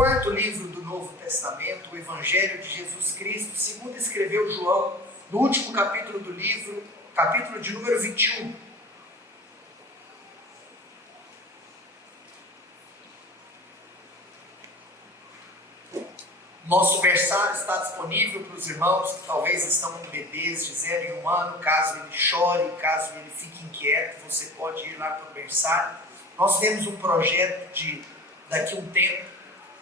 quarto livro do Novo Testamento, o Evangelho de Jesus Cristo, segundo escreveu João, no último capítulo do livro, capítulo de número 21. Nosso versário está disponível para os irmãos que talvez estão com bebês de 0 e 1 ano, caso ele chore, caso ele fique inquieto, você pode ir lá para o berçário. Nós temos um projeto de, daqui a um tempo,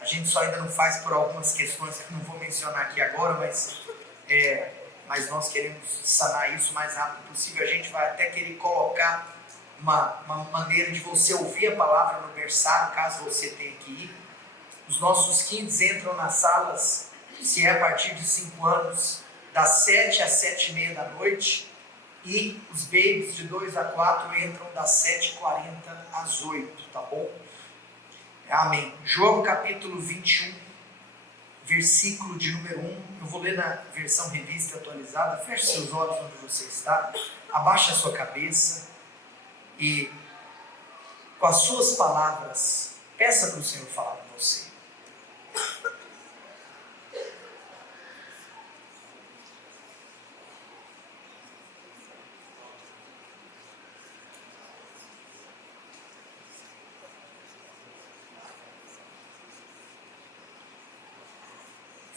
a gente só ainda não faz por algumas questões que não vou mencionar aqui agora, mas nós queremos sanar isso o mais rápido possível. A gente vai até querer colocar uma maneira de você ouvir a palavra no berçário, caso você tenha que ir. Os nossos kids entram nas salas, se é a partir de 5 anos, das 7 às 7h30 da noite, e os babies de 2 a 4 entram das 7h40 às 8h, tá bom? Amém. João capítulo 21, versículo de número 1, eu vou ler na versão revista e atualizada. Feche seus olhos onde você está, abaixe a sua cabeça e, com as suas palavras, peça para o Senhor falar com você.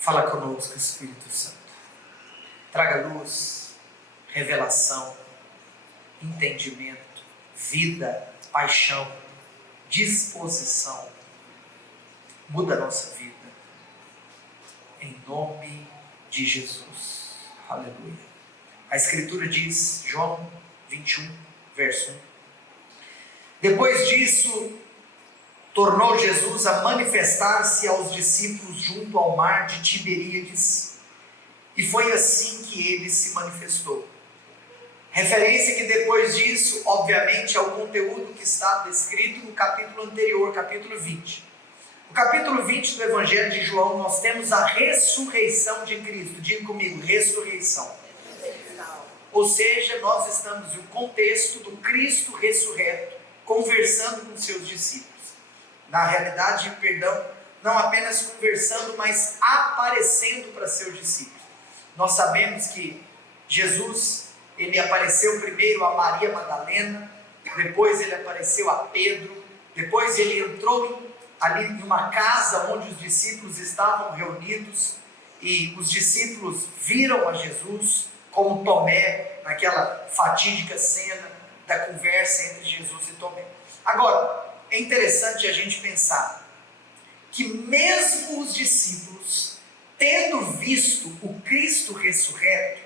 Fala conosco, Espírito Santo. Traga luz, revelação, entendimento, vida, paixão, disposição. Muda a nossa vida. Em nome de Jesus. Aleluia. A Escritura diz, João 21, verso 1. Depois disso, tornou Jesus a manifestar-se aos discípulos junto ao mar de Tiberíades, e foi assim que ele se manifestou. Referência que depois disso, obviamente, ao conteúdo que está descrito no capítulo anterior, capítulo 20. No capítulo 20 do Evangelho de João, nós temos a ressurreição de Cristo. Diga comigo, ressurreição. Ou seja, nós estamos no contexto do Cristo ressurreto, conversando com seus discípulos. Na realidade, não apenas conversando, mas aparecendo para seus discípulos. Nós sabemos que Jesus, ele apareceu primeiro a Maria Madalena, depois ele apareceu a Pedro, depois ele entrou ali em uma casa onde os discípulos estavam reunidos, e os discípulos viram a Jesus, como Tomé, naquela fatídica cena da conversa entre Jesus e Tomé. Agora, é interessante a gente pensar que mesmo os discípulos, tendo visto o Cristo ressurreto,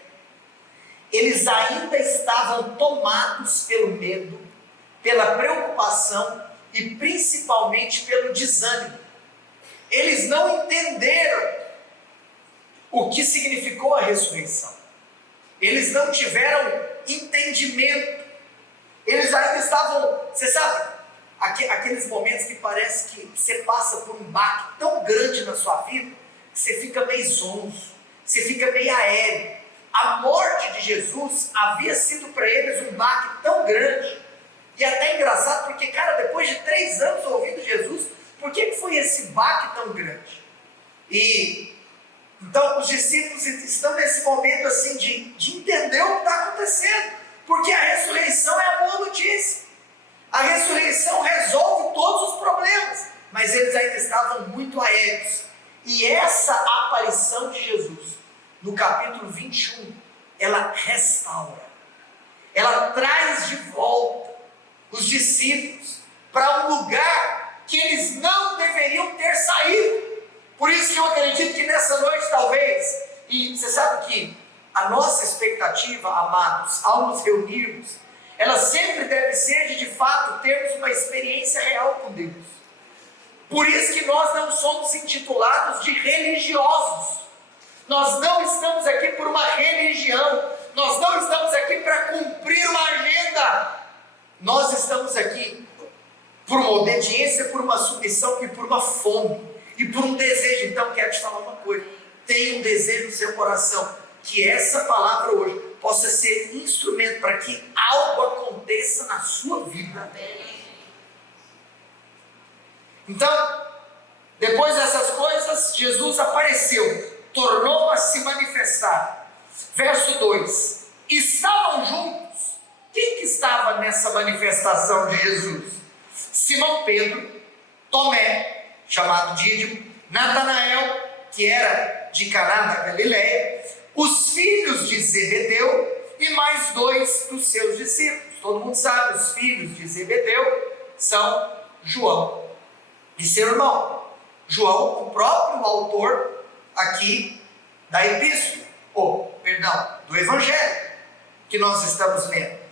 eles ainda estavam tomados pelo medo, pela preocupação e principalmente pelo desânimo. Eles não entenderam o que significou a ressurreição. Eles não tiveram entendimento. Eles ainda estavam, você sabe, aqueles momentos que parece que você passa por um baque tão grande na sua vida, que você fica meio zonzo, você fica meio aéreo. A morte de Jesus havia sido para eles um baque tão grande, e até engraçado, porque, cara, depois de 3 anos ouvindo Jesus, por que foi esse baque tão grande? E então os discípulos estão nesse momento assim de entender o que está acontecendo, porque a ressurreição é a boa notícia. A ressurreição resolve todos os problemas, mas eles ainda estavam muito aéreos. E essa aparição de Jesus, no capítulo 21, ela restaura, ela traz de volta os discípulos para um lugar que eles não deveriam ter saído. Por isso que eu acredito que nessa noite talvez, e você sabe que a nossa expectativa, amados, ao nos reunirmos, ela sempre deve ser de fato termos uma experiência real com Deus. Por isso que nós não somos intitulados de religiosos. Nós não estamos aqui por uma religião. Nós não estamos aqui para cumprir uma agenda. Nós estamos aqui por uma obediência, por uma submissão e por uma fome. E por um desejo. Então quero te falar uma coisa. Tenha um desejo no seu coração, que essa palavra hoje possa ser instrumento para que algo aconteça na sua vida. Então, Depois dessas coisas, Jesus apareceu, tornou a se manifestar. Verso 2: estavam juntos. Quem que estava nessa manifestação de Jesus? Simão Pedro, Tomé, chamado Dídimo, Natanael, que era de Caná da Galileia, os filhos de Zebedeu e mais 2 dos seus discípulos. Todo mundo sabe, os filhos de Zebedeu são João e seu irmão. João, o próprio autor aqui da epístola, do evangelho que nós estamos lendo.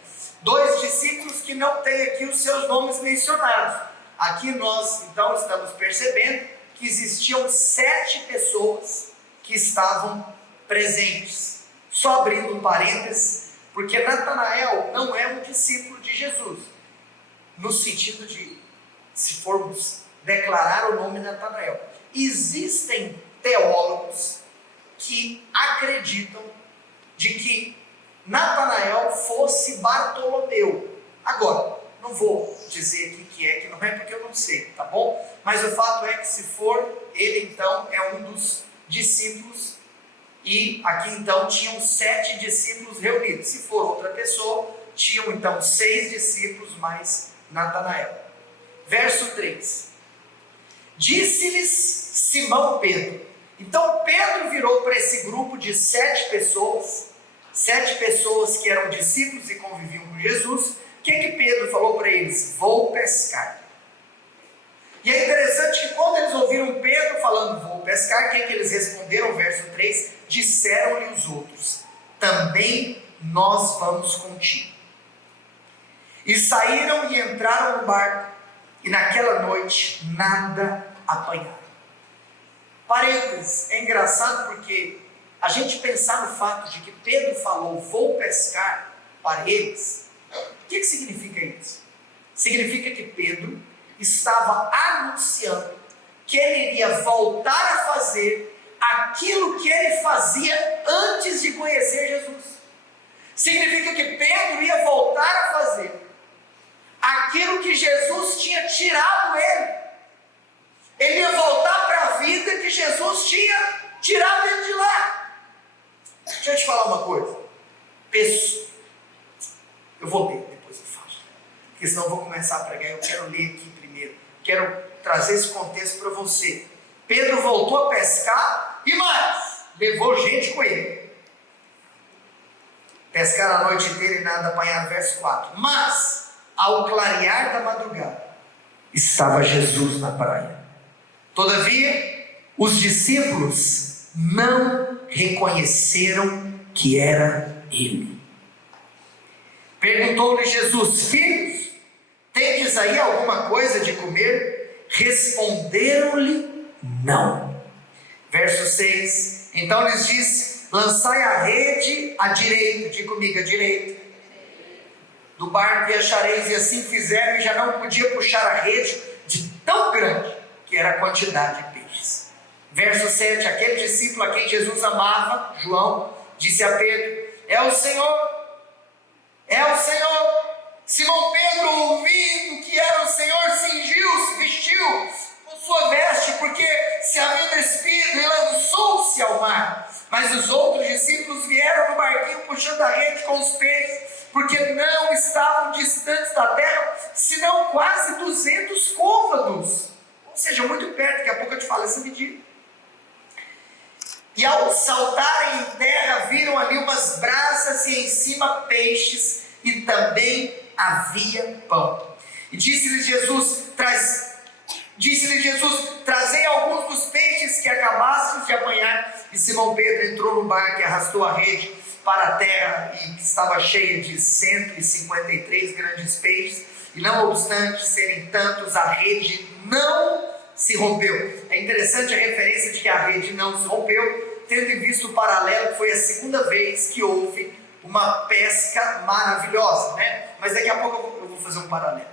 2 discípulos que não têm aqui os seus nomes mencionados. Aqui nós então estamos percebendo que existiam 7 pessoas que estavam presentes. Só abrindo um parênteses, porque Natanael não é um discípulo de Jesus, no sentido de, se formos declarar o nome Natanael. Existem teólogos que acreditam de que Natanael fosse Bartolomeu. Agora, não vou dizer aqui que não é, porque eu não sei, tá bom? Mas o fato é que, se for, ele então é um dos discípulos, e aqui então tinham 7 discípulos reunidos. Se for outra pessoa, tinham então 6 discípulos mais Natanael. Verso 3: disse-lhes Simão Pedro. Então Pedro virou para esse grupo de 7 pessoas, 7 pessoas que eram discípulos e conviviam com Jesus. O que Pedro falou para eles? Vou pescar. E é interessante que quando eles ouviram Pedro falando vou pescar, o que eles responderam? Verso 3: disseram-lhe os outros, também nós vamos contigo. E saíram e entraram no barco, e naquela noite nada apanharam. Parênteses, é engraçado porque a gente pensar no fato de que Pedro falou vou pescar para eles. O que significa isso? Significa que Pedro estava anunciando que ele iria voltar a fazer aquilo que ele fazia antes de conhecer Jesus. Significa que Pedro ia voltar a fazer aquilo que Jesus tinha tirado ele. Ele ia voltar para a vida que Jesus tinha tirado ele de lá. Deixa eu te falar uma coisa. Eu vou ler, depois eu falo. Porque senão eu vou começar a pregar. Eu quero ler aqui primeiro. Quero trazer esse contexto para você. Pedro voltou a pescar e mais, levou gente com ele. Pescaram a noite inteira e nada apanharam. Verso 4. Mas, ao clarear da madrugada, estava Jesus na praia. Todavia, os discípulos não reconheceram que era ele. Perguntou-lhe Jesus: filhos, tendes aí alguma coisa de comer? Responderam-lhe: não. Verso 6: então lhes disse: lançai a rede à direita, diga comigo, à direita do barco, e achareis. E assim fizeram, e já não podia puxar a rede de tão grande que era a quantidade de peixes. Verso 7: aquele discípulo a quem Jesus amava, João, disse a Pedro: é o Senhor. É o Senhor. Simão Pedro, ouvindo que era o Senhor, cingiu-se, vestiu com sua veste, porque se havia despido, e lançou-se ao mar. Mas os outros discípulos vieram no barquinho puxando a rede com os peixes, porque não estavam distantes da terra, senão quase 200 côvados. Ou seja, muito perto. Daqui a pouco eu te falo essa medida. E ao saltarem em terra, viram ali umas brasas e em cima peixes, e também havia pão. E disse-lhe Jesus: trazei alguns dos peixes que acabastes de apanhar. E Simão Pedro entrou no barco e arrastou a rede para a terra, e que estava cheia de 153 grandes peixes, e não obstante serem tantos, a rede não se rompeu. É interessante a referência de que a rede não se rompeu, tendo em vista o paralelo que foi a segunda vez que houve uma pesca maravilhosa, né? Mas daqui a pouco eu vou fazer um paralelo.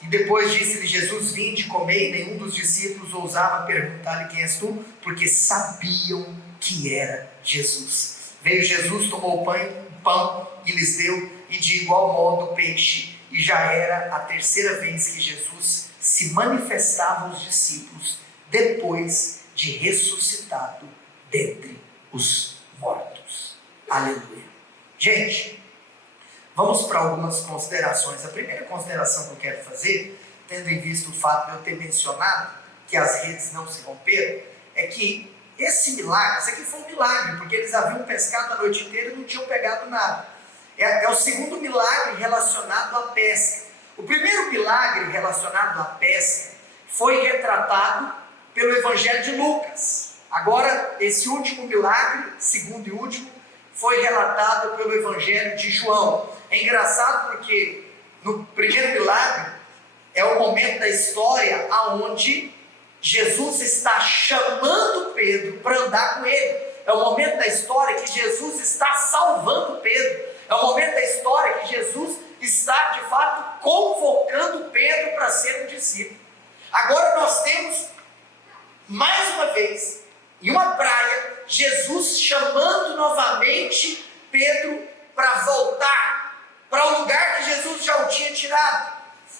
E depois disse-lhe Jesus: vinde, comei. E nenhum dos discípulos ousava perguntar-lhe: quem és tu? Porque sabiam que era Jesus. Veio Jesus, tomou o pão e lhes deu, e de igual modo o peixe. E já era a terceira vez que Jesus se manifestava aos discípulos depois de ressuscitado dentre os mortos. Aleluia. Gente, vamos para algumas considerações. A primeira consideração que eu quero fazer, tendo em vista o fato de eu ter mencionado que as redes não se romperam, é que esse milagre, isso aqui foi um milagre, porque eles haviam pescado a noite inteira e não tinham pegado nada. É o segundo milagre relacionado à pesca. O primeiro milagre relacionado à pesca foi retratado pelo Evangelho de Lucas. Agora, esse último milagre, segundo e último, foi relatado pelo Evangelho de João. É engraçado porque no primeiro milagre é o momento da história onde Jesus está chamando Pedro para andar com ele. É o momento da história que Jesus está salvando Pedro. É o momento da história que Jesus está, de fato, convocando Pedro para ser um discípulo. Agora nós temos, mais uma vez, em uma praia, Jesus chamando novamente Pedro para voltar para o lugar que Jesus já o tinha tirado.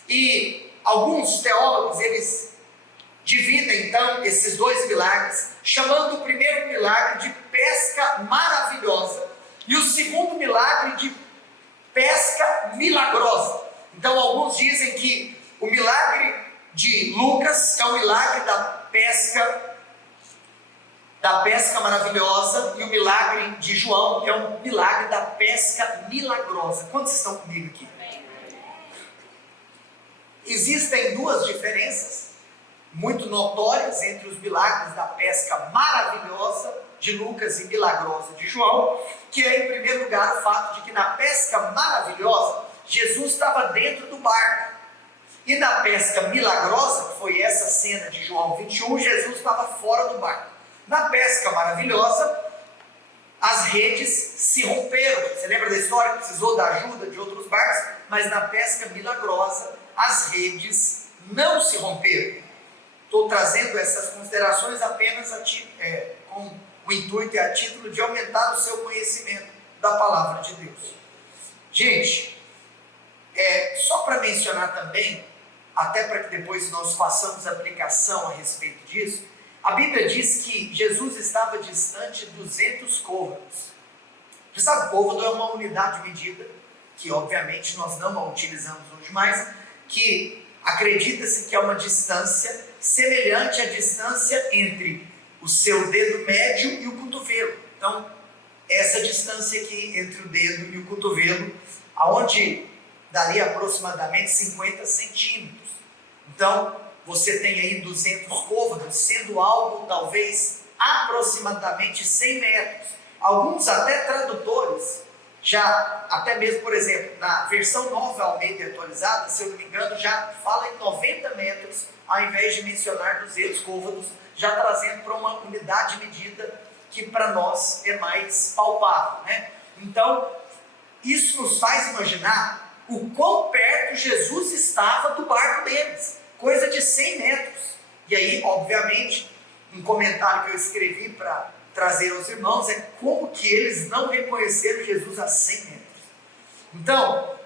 E alguns teólogos, eles dividem então esses dois milagres, chamando o primeiro milagre de pesca maravilhosa e o segundo milagre de pesca milagrosa. Então alguns dizem que o milagre de Lucas é o milagre da pesca maravilhosa, e o milagre de João é o milagre da pesca milagrosa. Quantos estão comigo aqui? Existem duas diferenças muito notórias entre os milagres da pesca maravilhosa de Lucas e milagrosa de João, que é, em primeiro lugar, o fato de que na pesca maravilhosa Jesus estava dentro do barco, e na pesca milagrosa, que foi essa cena de João 21, Jesus estava fora do barco. Na pesca maravilhosa, as redes se romperam. Você lembra da história que precisou da ajuda de outros barcos? Mas na pesca milagrosa, as redes não se romperam. Estou trazendo essas considerações apenas com o intuito e a título de aumentar o seu conhecimento da palavra de Deus. Gente, só para mencionar também, até para que depois nós façamos aplicação a respeito disso, a Bíblia diz que Jesus estava distante 200 côvados. Você sabe, côvado é uma unidade de medida, que obviamente nós não a utilizamos hoje mais, que acredita-se que é uma distância semelhante à distância entre o seu dedo médio e o cotovelo. Então, essa distância aqui entre o dedo e o cotovelo, aonde daria aproximadamente 50 centímetros. Então, você tem aí 200 côvados, sendo algo talvez aproximadamente 100 metros. Alguns até tradutores, já até mesmo, por exemplo, na versão nova Almeida atualizada, se eu não me engano, já fala em 90 metros, ao invés de mencionar 200 côvados, já trazendo para uma unidade de medida que para nós é mais palpável, né? Então, isso nos faz imaginar o quão perto Jesus estava do barco deles, coisa de 100 metros. E aí, obviamente, um comentário que eu escrevi para trazer aos irmãos é como que eles não reconheceram Jesus a 100 metros. Então,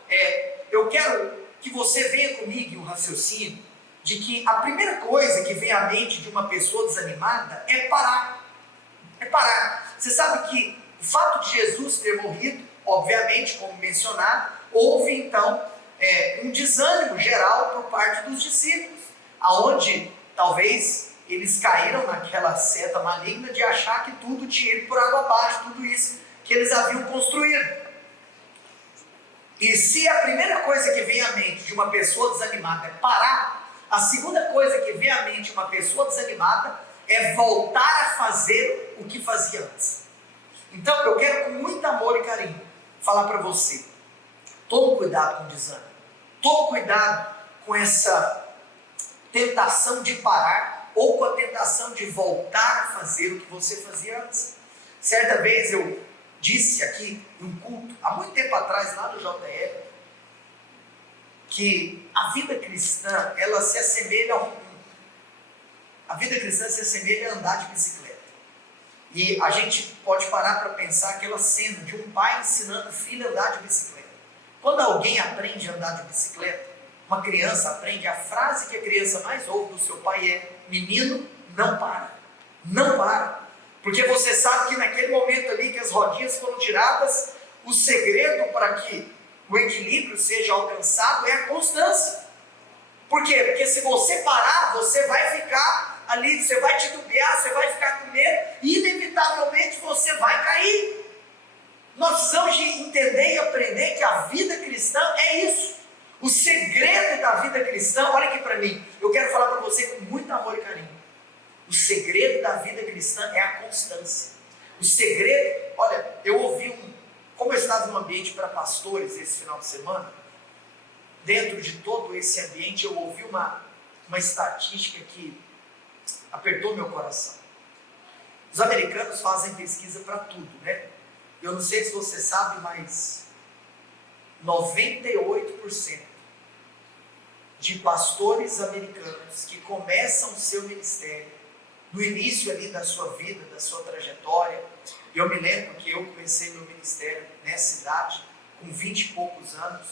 eu quero que você venha comigo em um raciocínio de que a primeira coisa que vem à mente de uma pessoa desanimada é parar. É parar. Você sabe que o fato de Jesus ter morrido, obviamente, como mencionado, houve então um desânimo geral por parte dos discípulos, aonde talvez eles caíram naquela seta maligna de achar que tudo tinha ido por água abaixo, tudo isso que eles haviam construído. E se a primeira coisa que vem à mente de uma pessoa desanimada é parar, a segunda coisa que vem à mente de uma pessoa desanimada é voltar a fazer o que fazia antes. Então eu quero, com muito amor e carinho, falar para você: tome cuidado com o desânimo, tome cuidado com essa tentação de parar ou com a tentação de voltar a fazer o que você fazia antes. Certa vez eu disse aqui num culto, há muito tempo atrás, lá no JL, que a vida cristã, ela se assemelha a vida cristã se assemelha a andar de bicicleta. E a gente pode parar para pensar aquela cena de um pai ensinando o filho a andar de bicicleta. Quando alguém aprende a andar de bicicleta, uma criança aprende, a frase que a criança mais ouve do seu pai é: menino, não para. Não para. Porque você sabe que naquele momento ali que as rodinhas foram tiradas, o segredo para que o equilíbrio seja alcançado é a constância. Por quê? Porque se você parar, você vai ficar ali, você vai titubear, você vai ficar com medo, e inevitavelmente você vai cair. Nós precisamos de entender e aprender que a vida cristã é isso. O segredo da vida cristã, olha aqui para mim, eu quero falar para você com muito amor e carinho. O segredo da vida cristã é a constância. O segredo, olha, eu ouvi como eu estava num ambiente para pastores esse final de semana, dentro de todo esse ambiente eu ouvi uma estatística que apertou meu coração. Os americanos fazem pesquisa para tudo, né? Eu não sei se você sabe, mas 98% de pastores americanos que começam o seu ministério no início ali da sua vida, da sua trajetória. Eu me lembro que eu comecei meu ministério nessa idade, com 20 e poucos anos.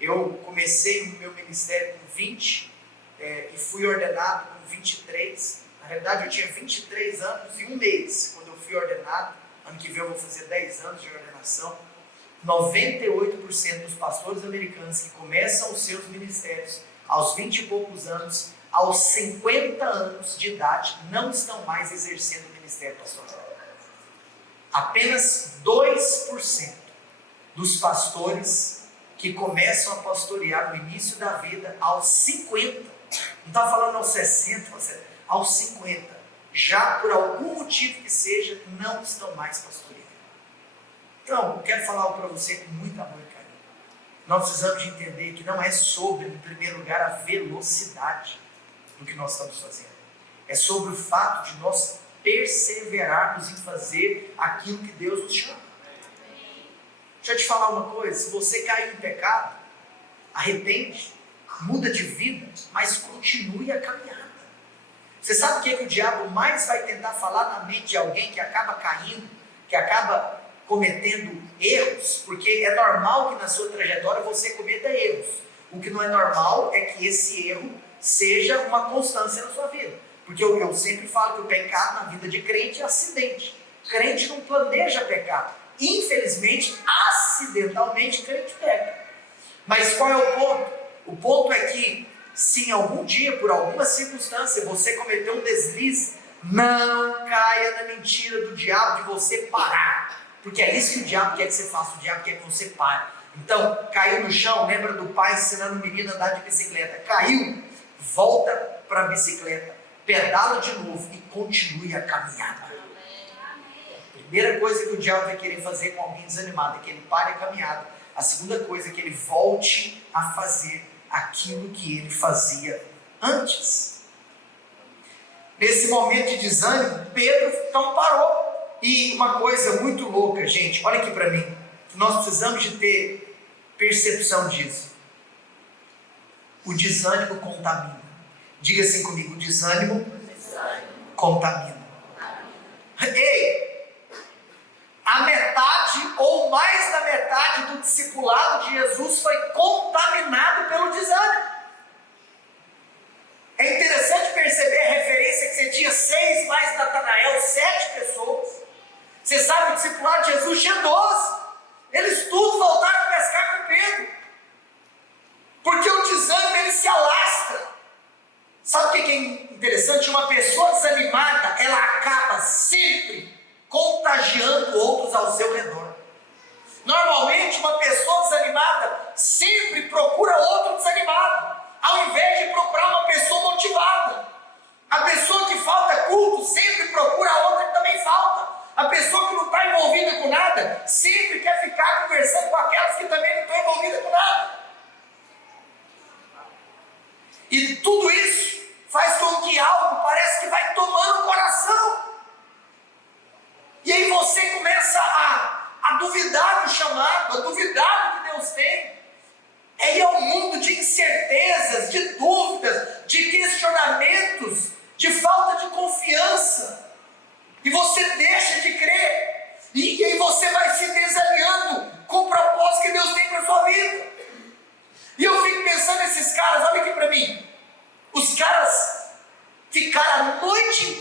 Eu comecei o meu ministério com 20 e fui ordenado com 23. Na realidade eu tinha 23 anos e um mês quando eu fui ordenado. Ano que vem eu vou fazer 10 anos de ordenação. 98% dos pastores americanos que começam os seus ministérios aos 20 e poucos anos, aos 50 anos de idade, não estão mais exercendo o ministério pastoral. Apenas 2% dos pastores que começam a pastorear no início da vida aos 50, não está falando aos 60, aos 50, já por algum motivo que seja, não estão mais pastoreando. Então, eu quero falar para você com muito amor e carinho. Nós precisamos de entender que não é sobre, em primeiro lugar, a velocidade do que nós estamos fazendo. É sobre o fato de nós perseverarmos em fazer aquilo que Deus nos chama. Deixa eu te falar uma coisa, se você caiu em pecado, arrepende, muda de vida, mas continue a caminhada. Você sabe o que o diabo mais vai tentar falar na mente de alguém que acaba caindo, que acaba cometendo erros? Porque é normal que na sua trajetória você cometa erros. O que não é normal é que esse erro seja uma constância na sua vida. Porque eu sempre falo que o pecado na vida de crente é acidente. Crente não planeja pecar. Infelizmente, acidentalmente, crente peca. Mas qual é o ponto? O ponto é que, se em algum dia, por alguma circunstância, você cometeu um deslize, não caia na mentira do diabo de você parar. Porque é isso que o diabo quer que você faça, o diabo quer que você pare. Então, caiu no chão, lembra do pai ensinando o menino a andar de bicicleta. Caiu, volta para a bicicleta, pedala de novo e continue a caminhada. A primeira coisa que o diabo vai querer fazer com alguém desanimado é que ele pare a caminhada. A segunda coisa é que ele volte a fazer aquilo que ele fazia antes. Nesse momento de desânimo, Pedro então parou. E uma coisa muito louca, gente, olha aqui para mim, nós precisamos de ter percepção disso. O desânimo contamina. Diga assim comigo, o desânimo contamina. Ei, a metade ou mais da metade do discipulado de Jesus foi contaminado pelo desânimo. É interessante perceber a referência que você tinha 6 mais Natanael, 7 pessoas. Você sabe, o discipulado de Jesus tinha 12. Eles todos voltaram a pescar com Pedro. Porque o desânimo, ele se alastra. Sabe o que é interessante? Uma pessoa desanimada, ela acaba sempre contagiando outros ao seu redor. Normalmente, uma pessoa desanimada sempre procura outro desanimado, ao invés de procurar uma pessoa motivada. A pessoa que falta culto sempre procura a outra que também falta. A pessoa que não está envolvida com nada sempre quer ficar conversando com aquelas que também não estão envolvidas com nada. E tudo isso faz com que algo parece que vai tomando o coração. E aí você começa a duvidar do chamado, a duvidar do que Deus tem. É ir ao mundo de incertezas, de dúvidas, de questionamentos, de falta de confiança. E você deixa de crer. E aí você vai se desalinhando com o propósito que Deus tem para a sua vida. E eu fico pensando nesses caras, olha aqui para mim. Os caras ficaram a noite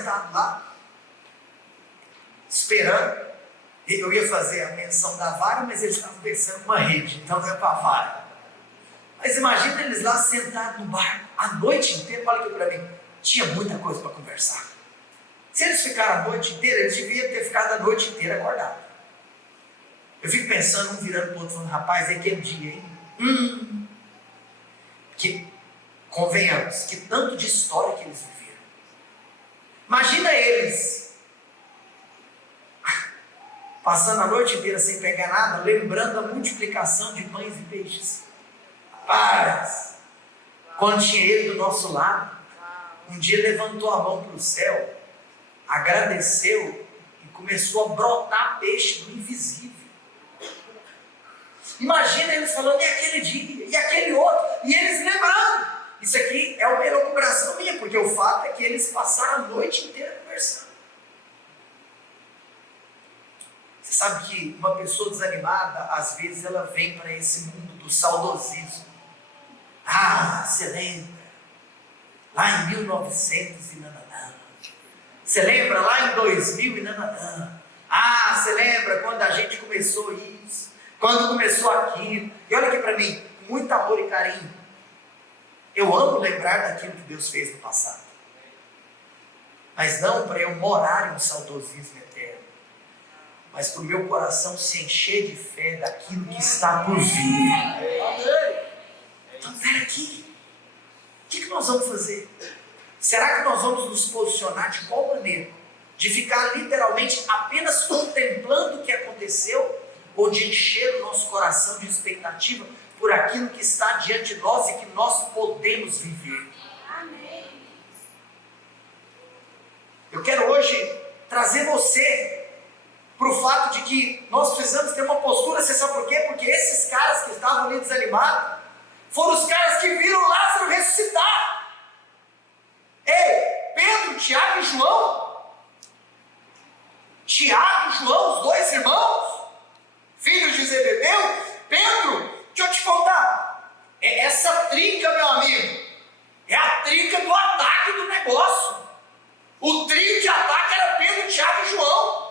sentados lá, esperando. Eu ia fazer a menção da vara, mas eles estavam pensando numa rede, então não é para a vara. Mas imagina eles lá sentados no barco, a noite inteira. Olha aqui para mim, tinha muita coisa para conversar. Se eles ficaram a noite inteira, eles deviam ter ficado a noite inteira acordados. Eu fico pensando, um virando para o outro, falando, rapaz, é aquele dia, hein? Que, convenhamos, que tanto de história que eles viveram. Imagina eles passando a noite inteira sem pegar nada, lembrando a multiplicação de pães e peixes. Rapaz, quando tinha ele do nosso lado, um dia levantou a mão para o céu, agradeceu e começou a brotar peixe do invisível. Imagina eles falando, e aquele dia, e aquele outro, e eles lembrando. Isso aqui é uma elucubração minha, porque o fato é que eles passaram a noite inteira conversando. Você sabe que uma pessoa desanimada, às vezes ela vem para esse mundo do saudosismo. Ah, você lembra? Lá em 1900 e nananã. Você lembra lá em 2000 e nananã. Ah, você lembra quando a gente começou isso? Quando começou aquilo? E olha aqui para mim, com muito amor e carinho. Eu amo lembrar daquilo que Deus fez no passado. Mas não para eu morar em um saudosismo eterno. Mas para o meu coração se encher de fé daquilo que está por vir. Então, peraí. O que nós vamos fazer? Será que nós vamos nos posicionar de qual maneira? De ficar literalmente apenas contemplando o que aconteceu? Ou de encher o nosso coração de expectativa por aquilo que está diante de nós e que nós podemos viver? Amém. Eu quero hoje trazer você para o fato de que nós precisamos ter uma postura. Você sabe por quê? Porque esses caras que estavam ali desanimados foram os caras que viram Lázaro ressuscitar. Ei, Pedro, Tiago e João. Tiago e João, os dois irmãos, filhos de Zebedeu. Pedro, deixa eu te contar. Essa trinca, meu amigo, é a trinca do ataque do negócio. O trio de ataque era Pedro, Tiago e João.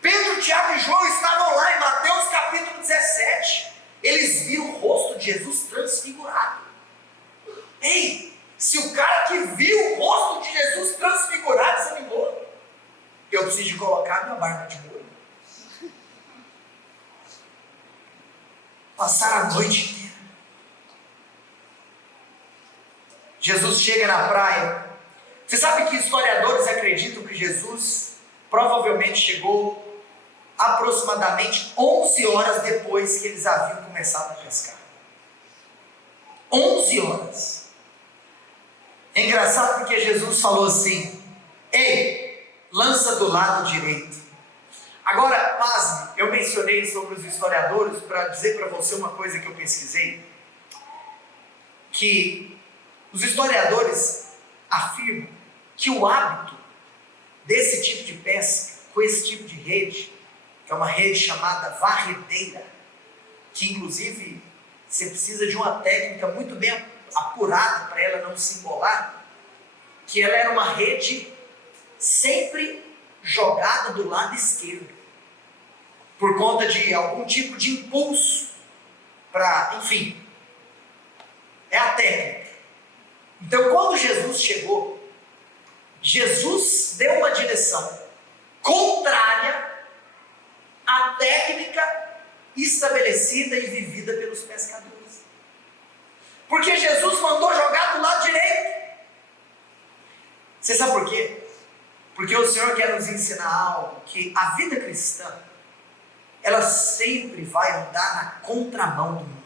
Pedro, Tiago e João estavam lá em Mateus capítulo 17. Eles viram o rosto de Jesus transfigurado. Ei, se o cara que viu o rosto de Jesus transfigurado desanimou, eu preciso de colocar minha barba de molho. Passar a noite inteira. Jesus chega na praia. Você sabe que historiadores acreditam que Jesus provavelmente chegou aproximadamente 11 horas depois que eles haviam começado a pescar. 11 horas. É engraçado porque Jesus falou assim: ei, lança do lado direito. Agora, pasme, eu mencionei sobre os historiadores para dizer para você uma coisa que eu pesquisei, que os historiadores afirmam que o hábito desse tipo de pesca, com esse tipo de rede, que é uma rede chamada varredeira, que inclusive você precisa de uma técnica muito bem apurada para ela não se embolar, que ela era uma rede sempre jogada do lado esquerdo, por conta de algum tipo de impulso, enfim, é a técnica. Então, quando Jesus chegou, Jesus deu uma direção contrária à técnica estabelecida e vivida pelos pescadores. Porque Jesus mandou jogar do lado direito. Você sabe por quê? Porque o Senhor quer nos ensinar algo, que a vida cristã, ela sempre vai andar na contramão do mundo.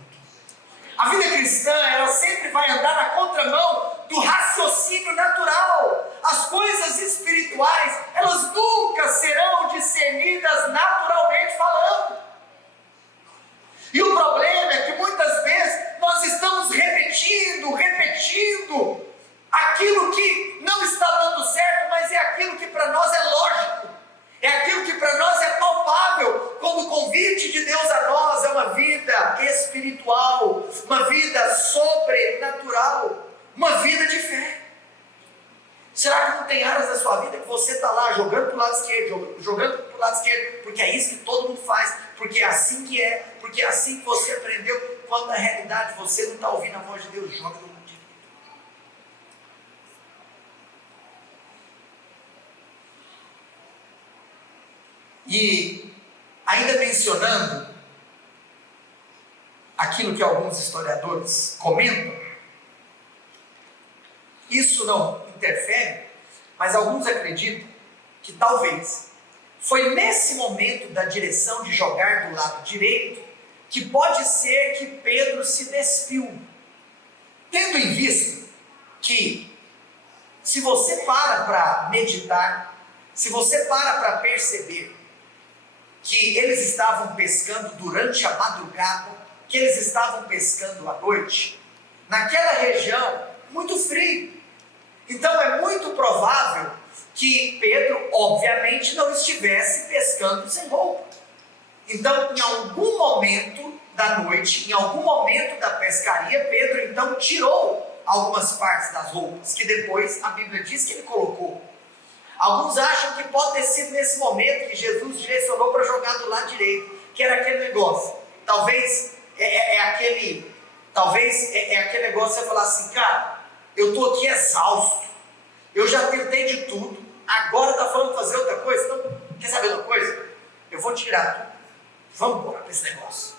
A vida cristã, ela sempre vai andar na contramão do raciocínio natural. As coisas espirituais, elas nunca serão discernidas naturalmente falando. E o problema é que muitas vezes nós estamos repetindo aquilo que não está dando certo, mas é aquilo que para nós é lógico, é aquilo que para nós é palpável, quando o convite de Deus a nós é uma vida espiritual, uma vida sobrenatural, uma vida de fé. Será que não tem você está lá jogando para o lado esquerdo, jogando para o lado esquerdo, porque é isso que todo mundo faz, porque é assim que é, porque é assim que você aprendeu, quando na realidade você não está ouvindo a voz de Deus, joga no lado direito. E ainda mencionando aquilo que alguns historiadores comentam, isso não interfere, mas alguns acreditam que talvez foi nesse momento da direção de jogar do lado direito que pode ser que Pedro se despiu, tendo em vista que, se você para meditar, se você para perceber que eles estavam pescando durante a madrugada, que eles estavam pescando à noite, naquela região, muito frio. Então é muito provável que Pedro, obviamente, não estivesse pescando sem roupa. Então, em algum momento da noite, em algum momento da pescaria, Pedro então tirou algumas partes das roupas, que depois a Bíblia diz que ele colocou. Alguns acham que pode ter sido nesse momento que Jesus direcionou para jogar do lado direito, que era aquele negócio. Talvez é aquele negócio de você falar assim, cara, eu estou aqui exausto, eu já tentei de tudo, agora está falando de fazer outra coisa, então, quer saber de uma coisa? Eu vou tirar tudo, vamos embora para esse negócio.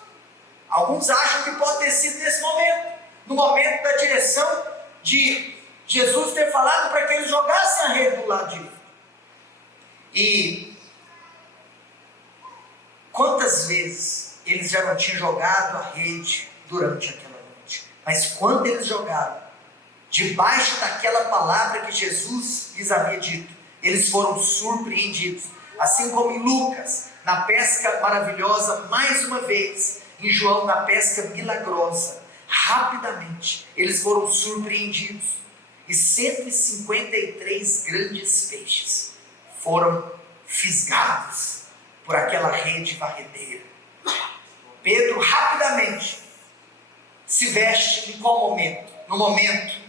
Alguns acham que pode ter sido nesse momento, no momento da direção de Jesus ter falado para que eles jogassem a rede do lado direito. E quantas vezes eles já não tinham jogado a rede durante aquela noite, mas quando eles jogaram, debaixo daquela palavra que Jesus lhes havia dito, eles foram surpreendidos. Assim como em Lucas, na pesca maravilhosa, mais uma vez, em João, na pesca milagrosa, rapidamente, eles foram surpreendidos. E 153 grandes peixes foram fisgados por aquela rede varredeira. Pedro rapidamente se veste em qual momento? No momento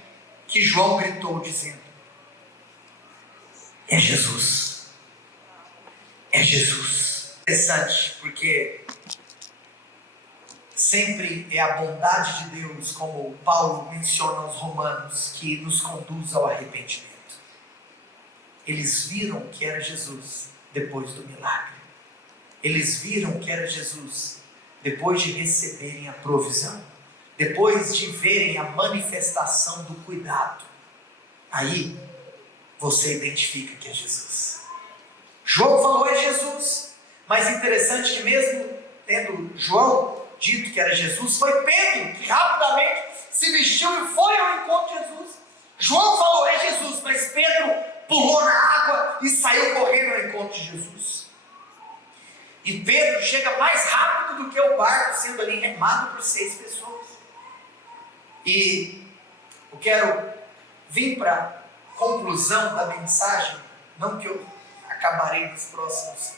que João gritou dizendo, é Jesus, é Jesus. Interessante, porque sempre é a bondade de Deus, como Paulo menciona aos Romanos, que nos conduz ao arrependimento. Eles viram que era Jesus depois do milagre. Eles viram que era Jesus depois de receberem a provisão, depois de verem a manifestação do cuidado. Aí você identifica que é Jesus. João falou é Jesus, mas interessante que mesmo tendo João dito que era Jesus, foi Pedro que rapidamente se vestiu e foi ao encontro de Jesus. João falou é Jesus, mas Pedro pulou na água e saiu correndo ao encontro de Jesus. E Pedro chega mais rápido do que o barco, sendo ali remado por 6 pessoas. E eu quero vir para a conclusão da mensagem, não que eu acabarei nos próximos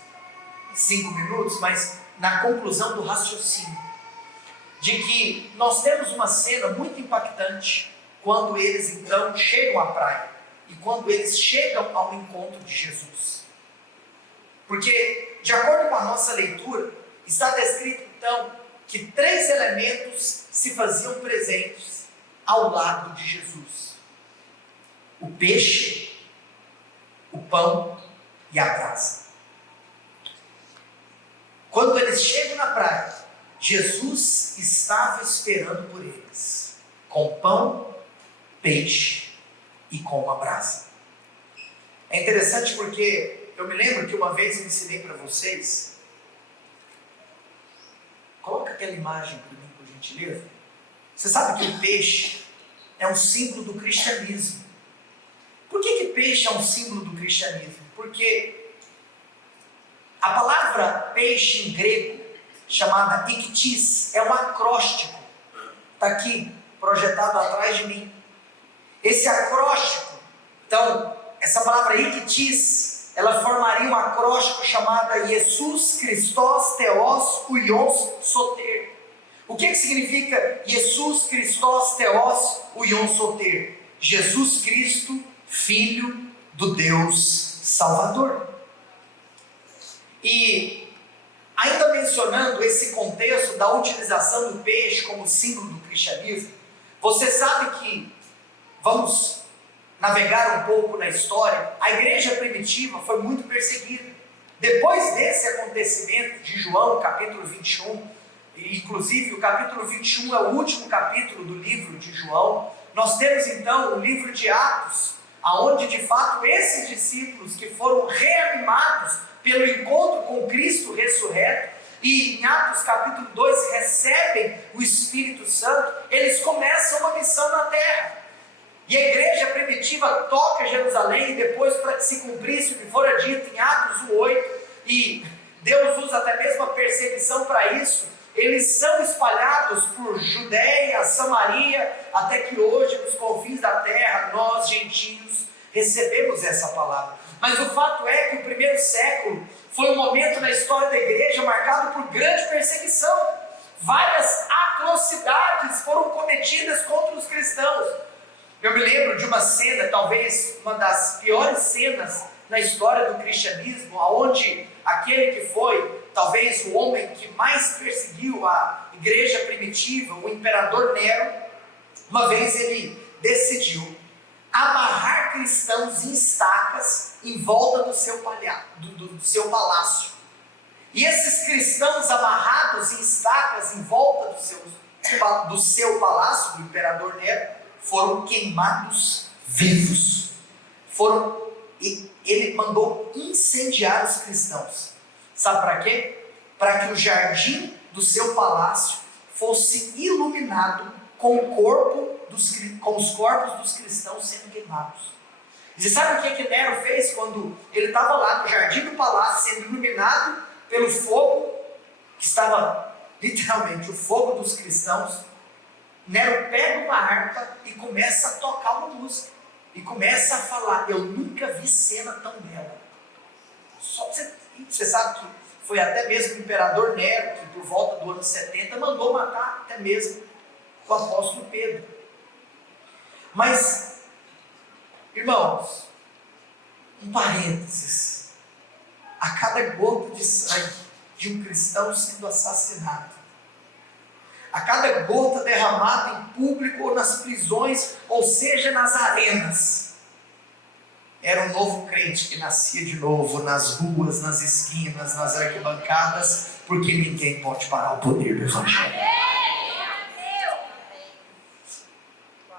5 minutos, mas na conclusão do raciocínio, de que nós temos uma cena muito impactante, quando eles então chegam à praia, e quando eles chegam ao encontro de Jesus. Porque, de acordo com a nossa leitura, está descrito então, que 3 elementos se faziam presentes ao lado de Jesus: o peixe, o pão e a brasa. Quando eles chegam na praia, Jesus estava esperando por eles, com pão, peixe e com uma brasa. É interessante porque eu me lembro que uma vez eu ensinei para vocês. Coloca aquela imagem para mim, por gentileza. Você sabe que o peixe é um símbolo do cristianismo. Por que peixe é um símbolo do cristianismo? Porque a palavra peixe em grego, chamada iktis, é um acróstico. Está aqui, projetado atrás de mim. Esse acróstico, então, essa palavra iktis, ela formaria um acróstico chamado Jesus Christos Theos Huios Soter. O que significa Jesus Christos Theos Huios Soter? Jesus Cristo, Filho do Deus Salvador. E ainda mencionando esse contexto da utilização do peixe como símbolo do cristianismo, você sabe que, vamos navegar um pouco na história, a igreja primitiva foi muito perseguida. Depois desse acontecimento de João, capítulo 21, inclusive o capítulo 21 é o último capítulo do livro de João, nós temos então o livro de Atos, aonde de fato esses discípulos que foram reanimados pelo encontro com Cristo ressurreto, e em Atos capítulo 2 recebem o Espírito Santo, eles começam uma missão na terra. E a igreja primitiva toca Jerusalém, e depois, para que se cumprisse o que fora dito em Atos 8, e Deus usa até mesmo a perseguição para isso, eles são espalhados por Judeia, Samaria, até que hoje, nos confins da terra, nós, gentios, recebemos essa palavra. Mas o fato é que o primeiro século foi um momento na história da igreja marcado por grande perseguição. Várias atrocidades foram cometidas contra os cristãos. Eu me lembro de uma cena, talvez uma das piores cenas na história do cristianismo, onde aquele que foi talvez o homem que mais perseguiu a igreja primitiva, o imperador Nero, uma vez ele decidiu amarrar cristãos em estacas em volta do seu palácio. E esses cristãos amarrados em estacas em volta do seu palácio, do imperador Nero, foram queimados vivos. Ele mandou incendiar os cristãos. Sabe para quê? Para que o jardim do seu palácio fosse iluminado com os corpos dos cristãos sendo queimados. E você sabe o que Nero fez quando ele estava lá no jardim do palácio sendo iluminado pelo fogo, que estava literalmente o fogo dos cristãos? Nero pega uma harpa e começa a tocar uma música. E começa a falar: eu nunca vi cena tão bela. Você sabe que foi até mesmo o imperador Nero, que por volta do ano 70 mandou matar até mesmo o apóstolo Pedro. Mas, irmãos, um parênteses: a cada gota de sangue de um cristão sendo assassinado, a cada gota derramada em público ou nas prisões, ou seja, nas arenas, era um novo crente que nascia de novo nas ruas, nas esquinas, nas arquibancadas, porque ninguém pode parar o poder do Evangelho.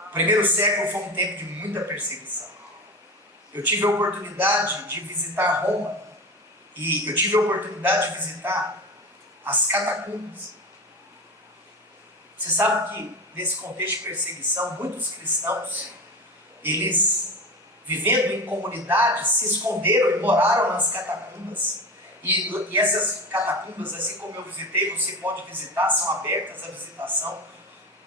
O primeiro século foi um tempo de muita perseguição. Eu tive a oportunidade de visitar Roma, e eu tive a oportunidade de visitar as catacumbas. Você sabe que nesse contexto de perseguição, muitos cristãos, eles, vivendo em comunidades, se esconderam e moraram nas catacumbas. E essas catacumbas, assim como eu visitei, você pode visitar, são abertas à visitação. Pra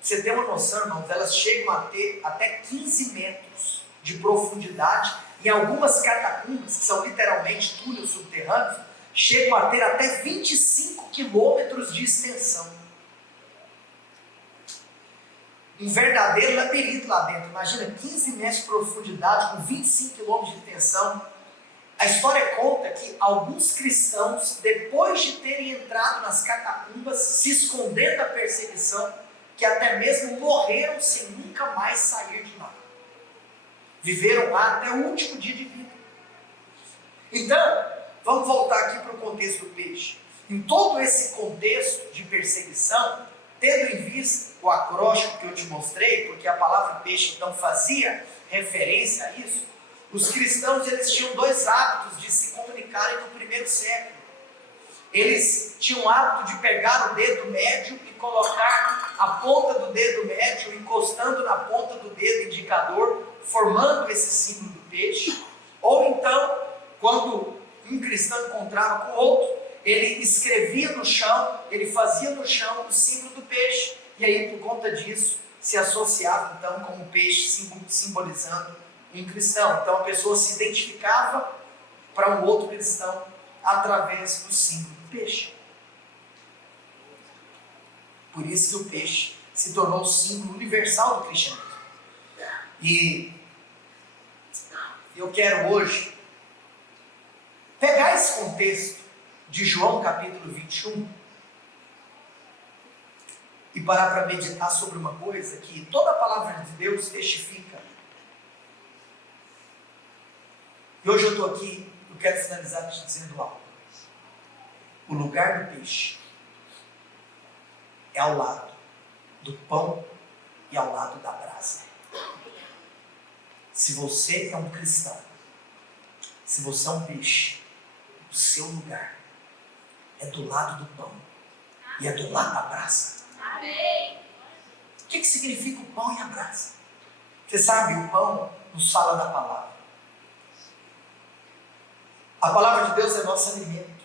você ter uma noção, irmãos, elas chegam a ter até 15 metros de profundidade. E algumas catacumbas, que são literalmente túneis subterrâneos, chegam a ter até 25 quilômetros de extensão. Um verdadeiro labirinto lá dentro. Imagina, 15 metros de profundidade, com 25 quilômetros de extensão. A história conta que alguns cristãos, depois de terem entrado nas catacumbas, se escondendo da perseguição, que até mesmo morreram sem nunca mais sair de lá. Viveram lá até o último dia de vida. Então, vamos voltar aqui para o contexto do peixe. Em todo esse contexto de perseguição, tendo em vista o acróstico que eu te mostrei, porque a palavra peixe então fazia referência a isso, os cristãos eles tinham dois hábitos de se comunicarem no primeiro século. Eles tinham o hábito de pegar o dedo médio e colocar a ponta do dedo médio encostando na ponta do dedo indicador, formando esse símbolo do peixe. Ou então, quando um cristão encontrava com o outro, ele escrevia no chão, ele fazia no chão o símbolo do peixe, e aí por conta disso se associava então com o peixe, simbolizando um cristão. Então a pessoa se identificava para um outro cristão através do símbolo do peixe. Por isso que o peixe se tornou o símbolo universal do cristianismo. E eu quero hoje esse contexto de João capítulo 21 e parar para meditar sobre uma coisa que toda a palavra de Deus testifica. E hoje eu estou aqui, eu quero finalizar te dizendo algo. O lugar do peixe é ao lado do pão e ao lado da brasa. Se você é um cristão, se você é um peixe, o seu lugar é do lado do pão e é do lado da brasa. Amém. O que significa o pão e a brasa? Você sabe, o pão nos fala da palavra. A palavra de Deus é nosso alimento.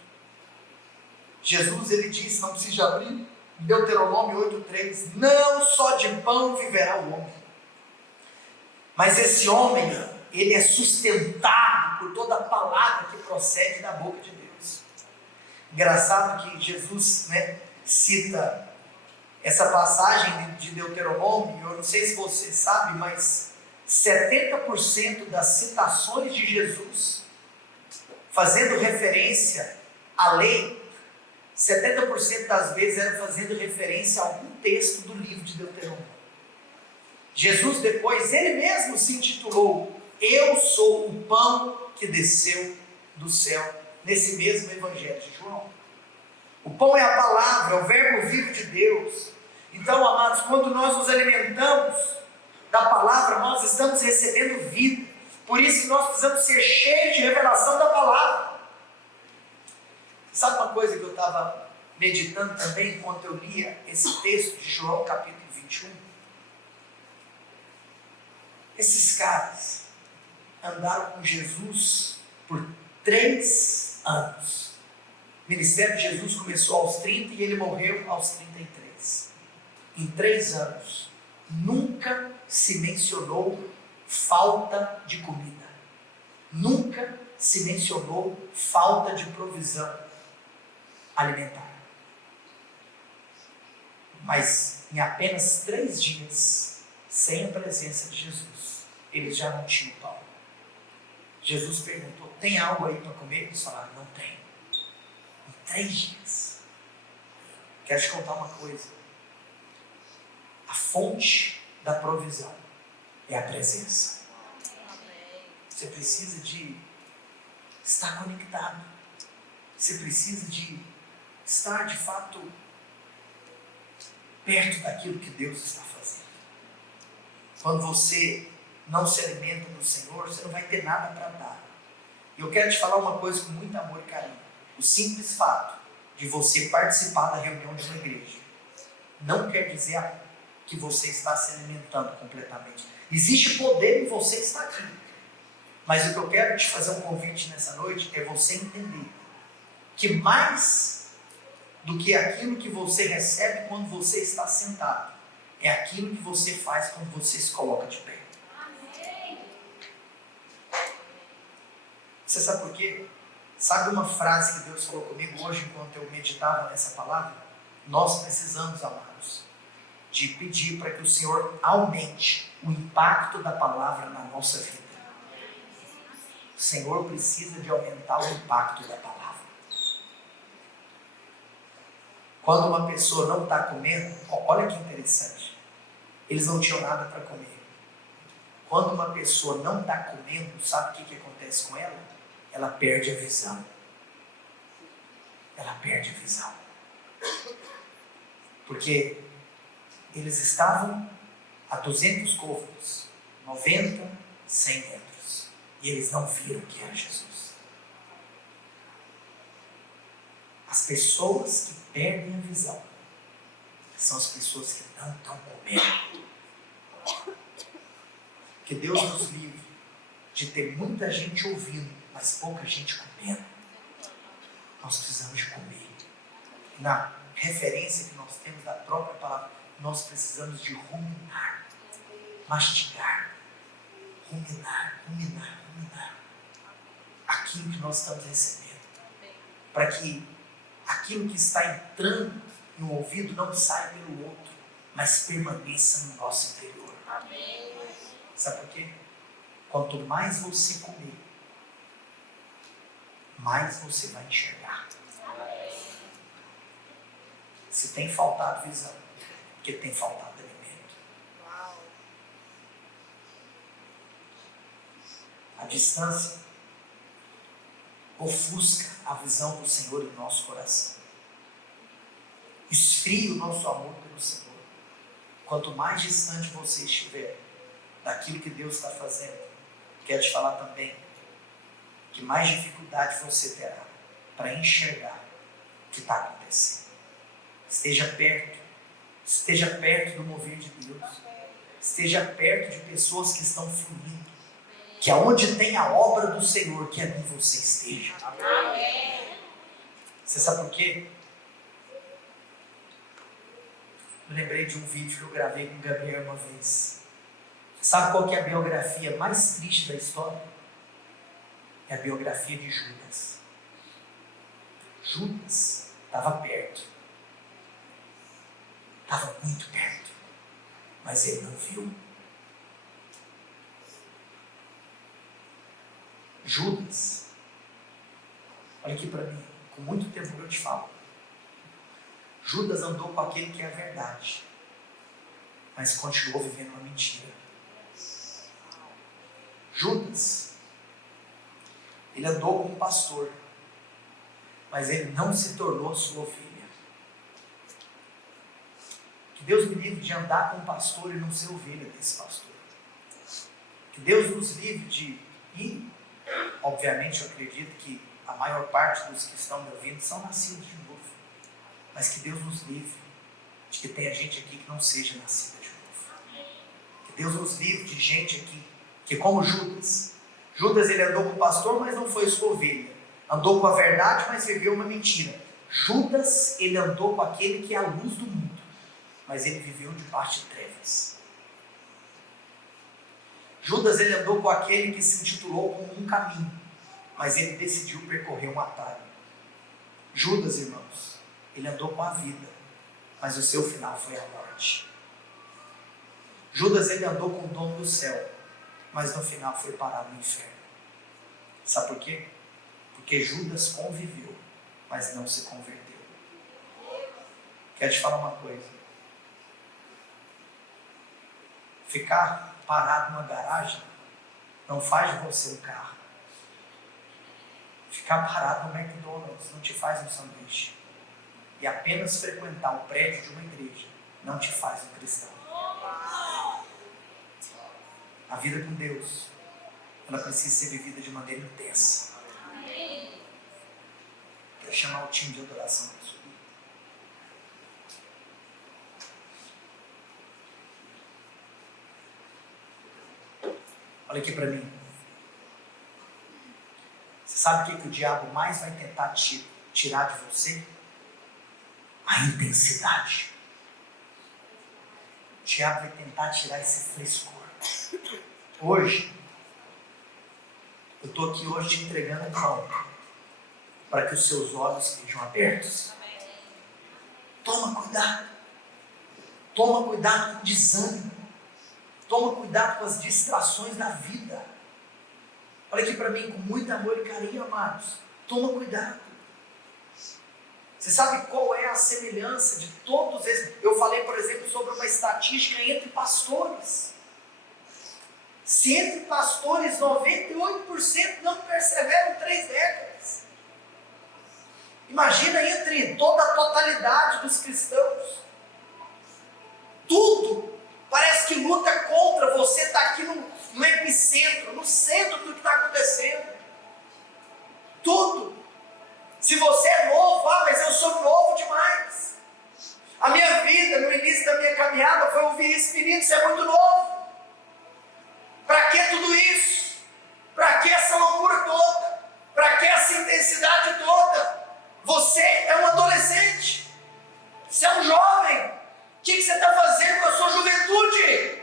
Jesus, ele disse, não precisa abrir, em Deuteronômio 8,3, não só de pão viverá o homem, mas esse homem, ele é sustentado por toda a palavra que procede da boca de Deus. Engraçado que Jesus, cita essa passagem de Deuteronômio. Eu não sei se você sabe, mas 70% das citações de Jesus, fazendo referência à lei, 70% das vezes era fazendo referência a algum texto do livro de Deuteronômio. Jesus depois, ele mesmo se intitulou, eu sou o pão que desceu do céu, nesse mesmo evangelho de João. O pão é a palavra, é o verbo vivo de Deus. Então, amados, quando nós nos alimentamos da palavra, nós estamos recebendo vida. Por isso que nós precisamos ser cheios de revelação da palavra. Sabe uma coisa que eu estava meditando também enquanto eu lia esse texto de João capítulo 21? Esses caras andaram com Jesus por 3 anos. O ministério de Jesus começou aos 30 e ele morreu aos 33. Em 3 anos, nunca se mencionou falta de comida. Nunca se mencionou falta de provisão alimentar. Mas em apenas 3 dias, sem a presença de Jesus, eles já não tinham pão. Jesus perguntou, tem algo aí para comer? Eles falaram, não tem. Em 3 dias. Quero te contar uma coisa. A fonte da provisão é a presença. Você precisa de estar conectado. Você precisa de estar de fato perto daquilo que Deus está fazendo. Quando você não se alimenta do Senhor, você não vai ter nada para dar. E eu quero te falar uma coisa com muito amor e carinho. O simples fato de você participar da reunião de uma igreja não quer dizer que você está se alimentando completamente. Existe poder em você estar aqui. Mas o que eu quero te fazer um convite nessa noite é você entender que mais do que aquilo que você recebe quando você está sentado, é aquilo que você faz quando você se coloca de pé. Você sabe por quê? Sabe uma frase que Deus falou comigo hoje enquanto eu meditava nessa palavra? Nós precisamos, amados, de pedir para que o Senhor aumente o impacto da palavra na nossa vida. O Senhor precisa de aumentar o impacto da palavra. Quando uma pessoa não está comendo, olha que interessante, eles não tinham nada para comer. Quando uma pessoa não está comendo, sabe o que acontece com ela? Ela perde a visão. Ela perde a visão. Porque eles estavam a 200 côvados, 90, 100 metros. E eles não viram que era Jesus. As pessoas que perdem a visão são as pessoas que não estão comendo. Que Deus nos livre de ter muita gente ouvindo, mas pouca gente comendo. Nós precisamos de comer. Na referência que nós temos da própria palavra, nós precisamos de ruminar, mastigar, ruminar aquilo que nós estamos recebendo, para que aquilo que está entrando no ouvido não saia pelo outro, mas permaneça no nosso interior. Amém. Sabe por quê? Quanto mais você comer, mais você vai enxergar. Se tem faltado visão, porque tem faltado alimento. A distância ofusca a visão do Senhor em nosso coração. Esfria o nosso amor pelo Senhor. Quanto mais distante você estiver daquilo que Deus está fazendo, quero te falar também que mais dificuldade você terá para enxergar o que está acontecendo. Esteja perto do mover de Deus, esteja perto de pessoas que estão fluindo, que aonde tem a obra do Senhor, que ali você esteja. Amém. Você sabe por quê? Eu lembrei de um vídeo que eu gravei com o Gabriel uma vez. Sabe qual que é a biografia mais triste da história? É a biografia de Judas. Judas estava perto. Estava muito perto. Mas ele não viu. Judas, olha aqui para mim, com muito tempo eu te falo. Judas andou com aquele que é a verdade, mas continuou vivendo uma mentira. Judas, ele andou com um pastor, mas ele não se tornou sua ovelha. Que Deus me livre de andar com um pastor e não ser ovelha desse pastor. Que Deus nos livre de ir. Obviamente eu acredito que a maior parte dos que estão me ouvindo são nascidos de novo. Mas que Deus nos livre de que tenha gente aqui que não seja nascida de novo. Que Deus nos livre de gente aqui que, como Judas, ele andou com o pastor, mas não foi sua ovelha. Andou com a verdade, mas viveu uma mentira. Judas, ele andou com aquele que é a luz do mundo, mas ele viveu debaixo de trevas. Judas, ele andou com aquele que se intitulou como um caminho, mas ele decidiu percorrer um atalho. Judas, irmãos, ele andou com a vida, mas o seu final foi a morte. Judas, ele andou com o dono do céu, mas no final foi parar no inferno. Sabe por quê? Porque Judas conviveu, mas não se converteu. Quero te falar uma coisa. Ficar parado numa garagem não faz de você um carro. Ficar parado no McDonald's não te faz um sanduíche. E apenas frequentar o prédio de uma igreja não te faz um cristão. A vida com Deus, ela precisa ser vivida de maneira intensa. Quero chamar o time de adoração para subir. Olha aqui para mim. Você sabe o que o diabo mais vai tentar tirar de você? A intensidade. O diabo vai tentar tirar esse frescor. Hoje, eu estou aqui hoje te entregando um pão para que os seus olhos sejam abertos. Toma cuidado. Toma cuidado com o desânimo. Toma cuidado com as distrações da vida. Olha aqui para mim, com muito amor e carinho, amados. Toma cuidado. Você sabe qual é a semelhança de todos esses? Eu falei, por exemplo, sobre uma estatística entre pastores. Se entre pastores 98% não perseveram 3 décadas. Imagina entre toda a totalidade dos cristãos. Tudo parece que luta contra você. Está aqui no epicentro, no centro do que está acontecendo. Tudo. Se você é novo, mas eu sou novo demais. A minha vida, no início da minha caminhada, foi ouvir Espírito, você é muito novo. Para que tudo isso? Para que essa loucura toda? Para que essa intensidade toda? Você é um adolescente. Você é um jovem. O que você está fazendo com a sua juventude?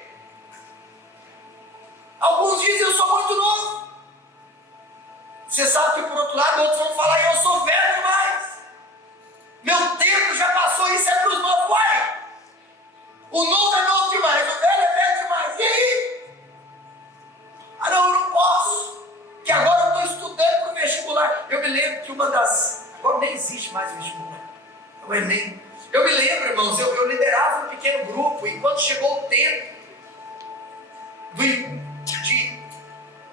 Alguns dizem, eu sou muito novo. Você sabe que por outro lado, outros vão falar, eu sou velho demais. Meu tempo já passou, isso é para os novos. Uai! O novo é novo demais, o velho é velho demais. que uma das... Agora nem existe mais o vestibular, é o Enem. Eu me lembro, irmãos, eu liderava um pequeno grupo, e quando chegou o tempo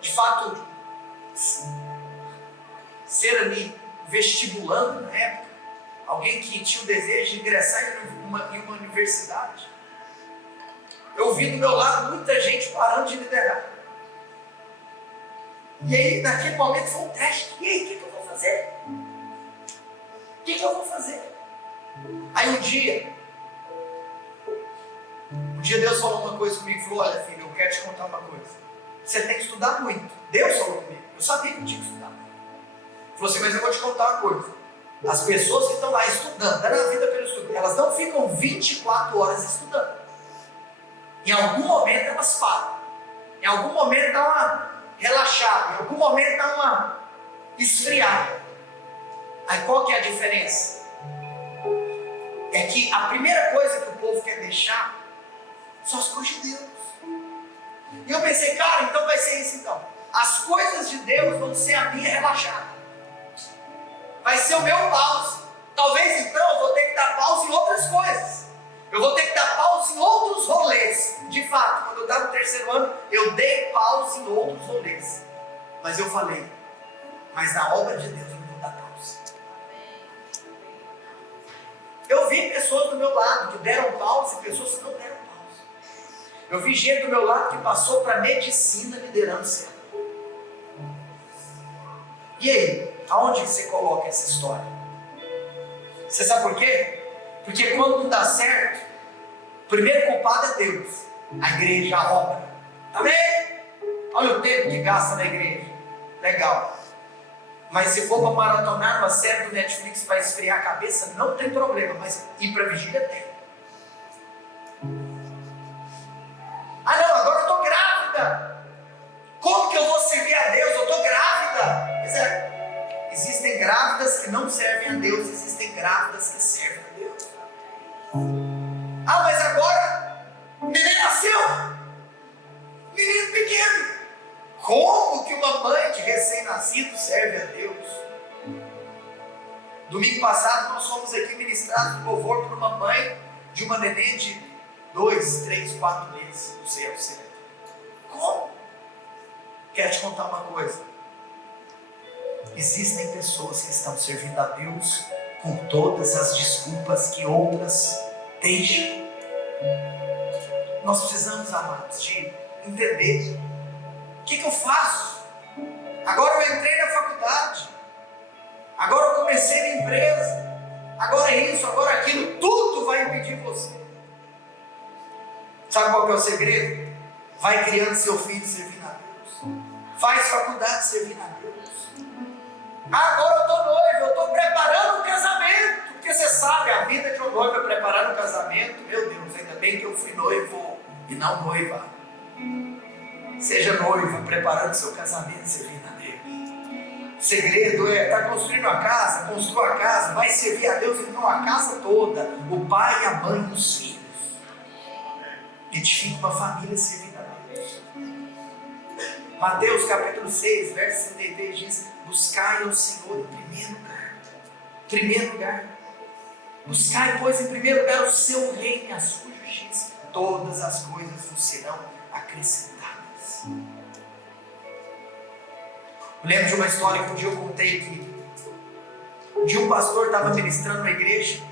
de fato ser ali vestibulando na época, alguém que tinha o desejo de ingressar em uma universidade, eu vi do meu lado muita gente parando de liderar. E aí, naquele momento, foi um teste. E aí, o que eu vou fazer? O que eu vou fazer? Aí um dia Deus falou uma coisa comigo e falou: olha, filho, eu quero te contar uma coisa. Você tem que estudar muito. Deus falou comigo. Eu sabia que eu tinha que estudar muito. Ele falou assim: mas eu vou te contar uma coisa. As pessoas que estão lá estudando, dando a vida pelo estudo, elas não ficam 24 horas estudando. Em algum momento elas param. Em algum momento dá uma relaxada. Em algum momento dá uma esfriada. Aí qual que é a diferença? É que a primeira coisa que o povo quer deixar são as coisas de Deus. E eu pensei, cara, então vai ser isso então. As coisas de Deus vão ser a minha relaxada. Vai ser o meu pause. Talvez então eu vou ter que dar pause em outras coisas. Eu vou ter que dar pause em outros rolês. De fato, quando eu estava no terceiro ano, eu dei pause em outros rolês. Mas eu falei, mas na obra de Deus eu não vou dar pause. Eu vi pessoas do meu lado que deram pause e pessoas que não deram pause. Eu vi gente do meu lado que passou para medicina liderando célula. E aí, aonde você coloca essa história? Você sabe por quê? Porque quando não dá certo, o primeiro culpado é Deus, a igreja, a obra. Amém? Olha o tempo que gasta na igreja. Legal. Mas se for para maratonar uma série do Netflix para esfriar a cabeça, não tem problema, mas ir para a vigília tem. Ah não, agora eu estou grávida. Como que eu vou servir a Deus? Eu estou grávida. Pois é. Existem grávidas que não servem a Deus, existem grávidas que servem a Deus. Ah, mas agora o menino nasceu. Menino pequeno. Como que uma mãe de recém-nascido serve a Deus? Domingo passado nós fomos aqui ministrados no louvor por uma mãe de uma neném de 2, 3, 4 meses, não sei ao certo. Como? Quero te contar uma coisa. Existem pessoas que estão servindo a Deus com todas as desculpas que outras deixam. Nós precisamos, amados, de entender. O que eu faço? Agora eu entrei na faculdade. Agora eu comecei na empresa. Agora isso, agora aquilo. Tudo vai impedir você. Sabe qual que é o segredo? Vai criando seu filho servindo a Deus. Faz faculdade servindo a Deus. Agora eu estou noivo, eu estou preparando o casamento. Porque você sabe, a vida de um noivo é preparar um casamento. Meu Deus, ainda bem que eu fui noivo e não noiva. Seja noivo, preparando seu casamento, servindo a Deus. O segredo é estar construindo a casa, construa a casa, vai servir a Deus, então a casa toda, o pai, a mãe e os filhos. Edifica uma família servindo a Deus. Mateus capítulo 6, verso 33 diz: buscai ao Senhor em primeiro lugar. Primeiro lugar. Buscai, pois, em primeiro lugar o seu reino e a sua justiça. Todas as coisas vos serão acrescentadas. Eu lembro de uma história que um dia eu contei que um dia um pastor estava ministrando na igreja.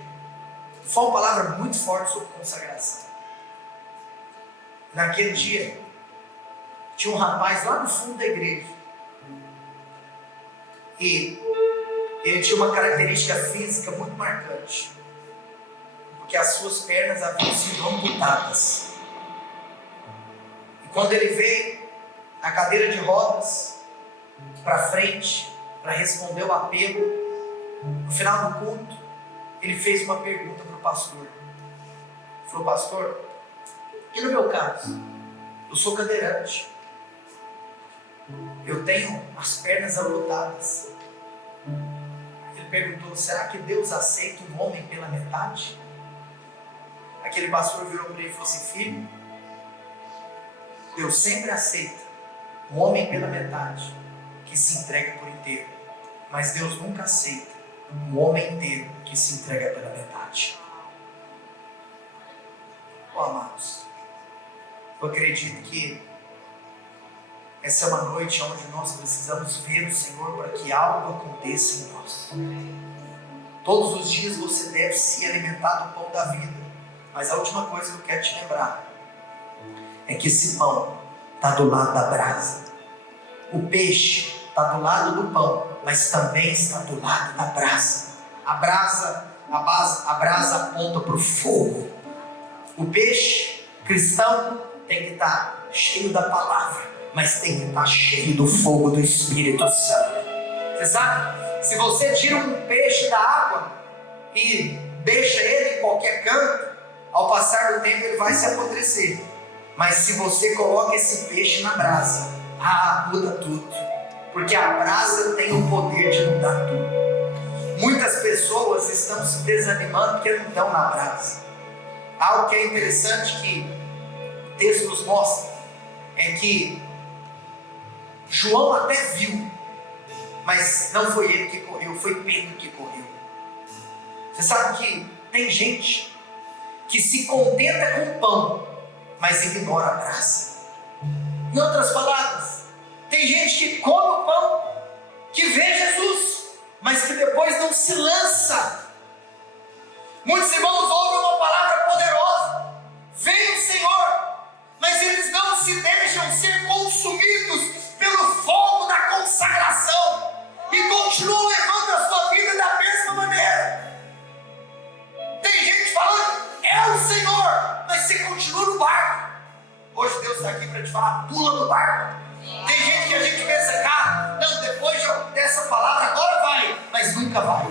Foi uma palavra muito forte sobre consagração. Naquele dia tinha um rapaz lá no fundo da igreja e ele tinha uma característica física muito marcante, porque as suas pernas haviam sido amputadas. E quando ele veio na cadeira de rodas para frente para responder o apelo, no final do culto ele fez uma pergunta para o pastor. Ele falou: pastor, e no meu caso, eu sou cadeirante, eu tenho as pernas amputadas. Ele perguntou: será que Deus aceita um homem pela metade? Aquele pastor virou para ele e falou assim: filho, Deus sempre aceita um homem pela metade que se entrega por inteiro. Mas Deus nunca aceita um homem inteiro que se entrega pela metade. Amados, eu acredito que essa é uma noite onde nós precisamos ver o Senhor para que algo aconteça em nós. Todos os dias você deve se alimentar do pão da vida. Mas a última coisa que eu quero te lembrar é que esse pão está do lado da brasa. O peixe está do lado do pão, mas também está do lado da brasa. A brasa aponta para o fogo. O peixe cristão tem que estar cheio da palavra, mas tem que estar cheio do fogo do Espírito Santo. Você sabe? Se você tira um peixe da água e deixa ele em qualquer canto, ao passar do tempo ele vai se apodrecer. Mas se você coloca esse peixe na brasa, muda tudo. Porque a brasa tem o poder de mudar tudo. Muitas pessoas estão se desanimando porque não estão na brasa. Algo que é interessante que o texto nos mostra é que João até viu, mas não foi ele que correu, foi Pedro que correu. Você sabe que tem gente que se contenta com o pão, mas ignora a brasa. Em outras palavras, tem gente que come o pão, que vê Jesus, mas que depois não se lança. Muitos irmãos ouvem uma palavra poderosa, vem o Senhor, mas eles não se deixam ser consumidos pelo fogo da consagração e continuam levando a sua vida da mesma maneira. Tem gente falando, é o Senhor, mas você continua no barco. Hoje Deus está aqui para te falar, pula do barco. Tem gente que a gente pensa, cara, não, depois dessa palavra agora vai, mas nunca vai.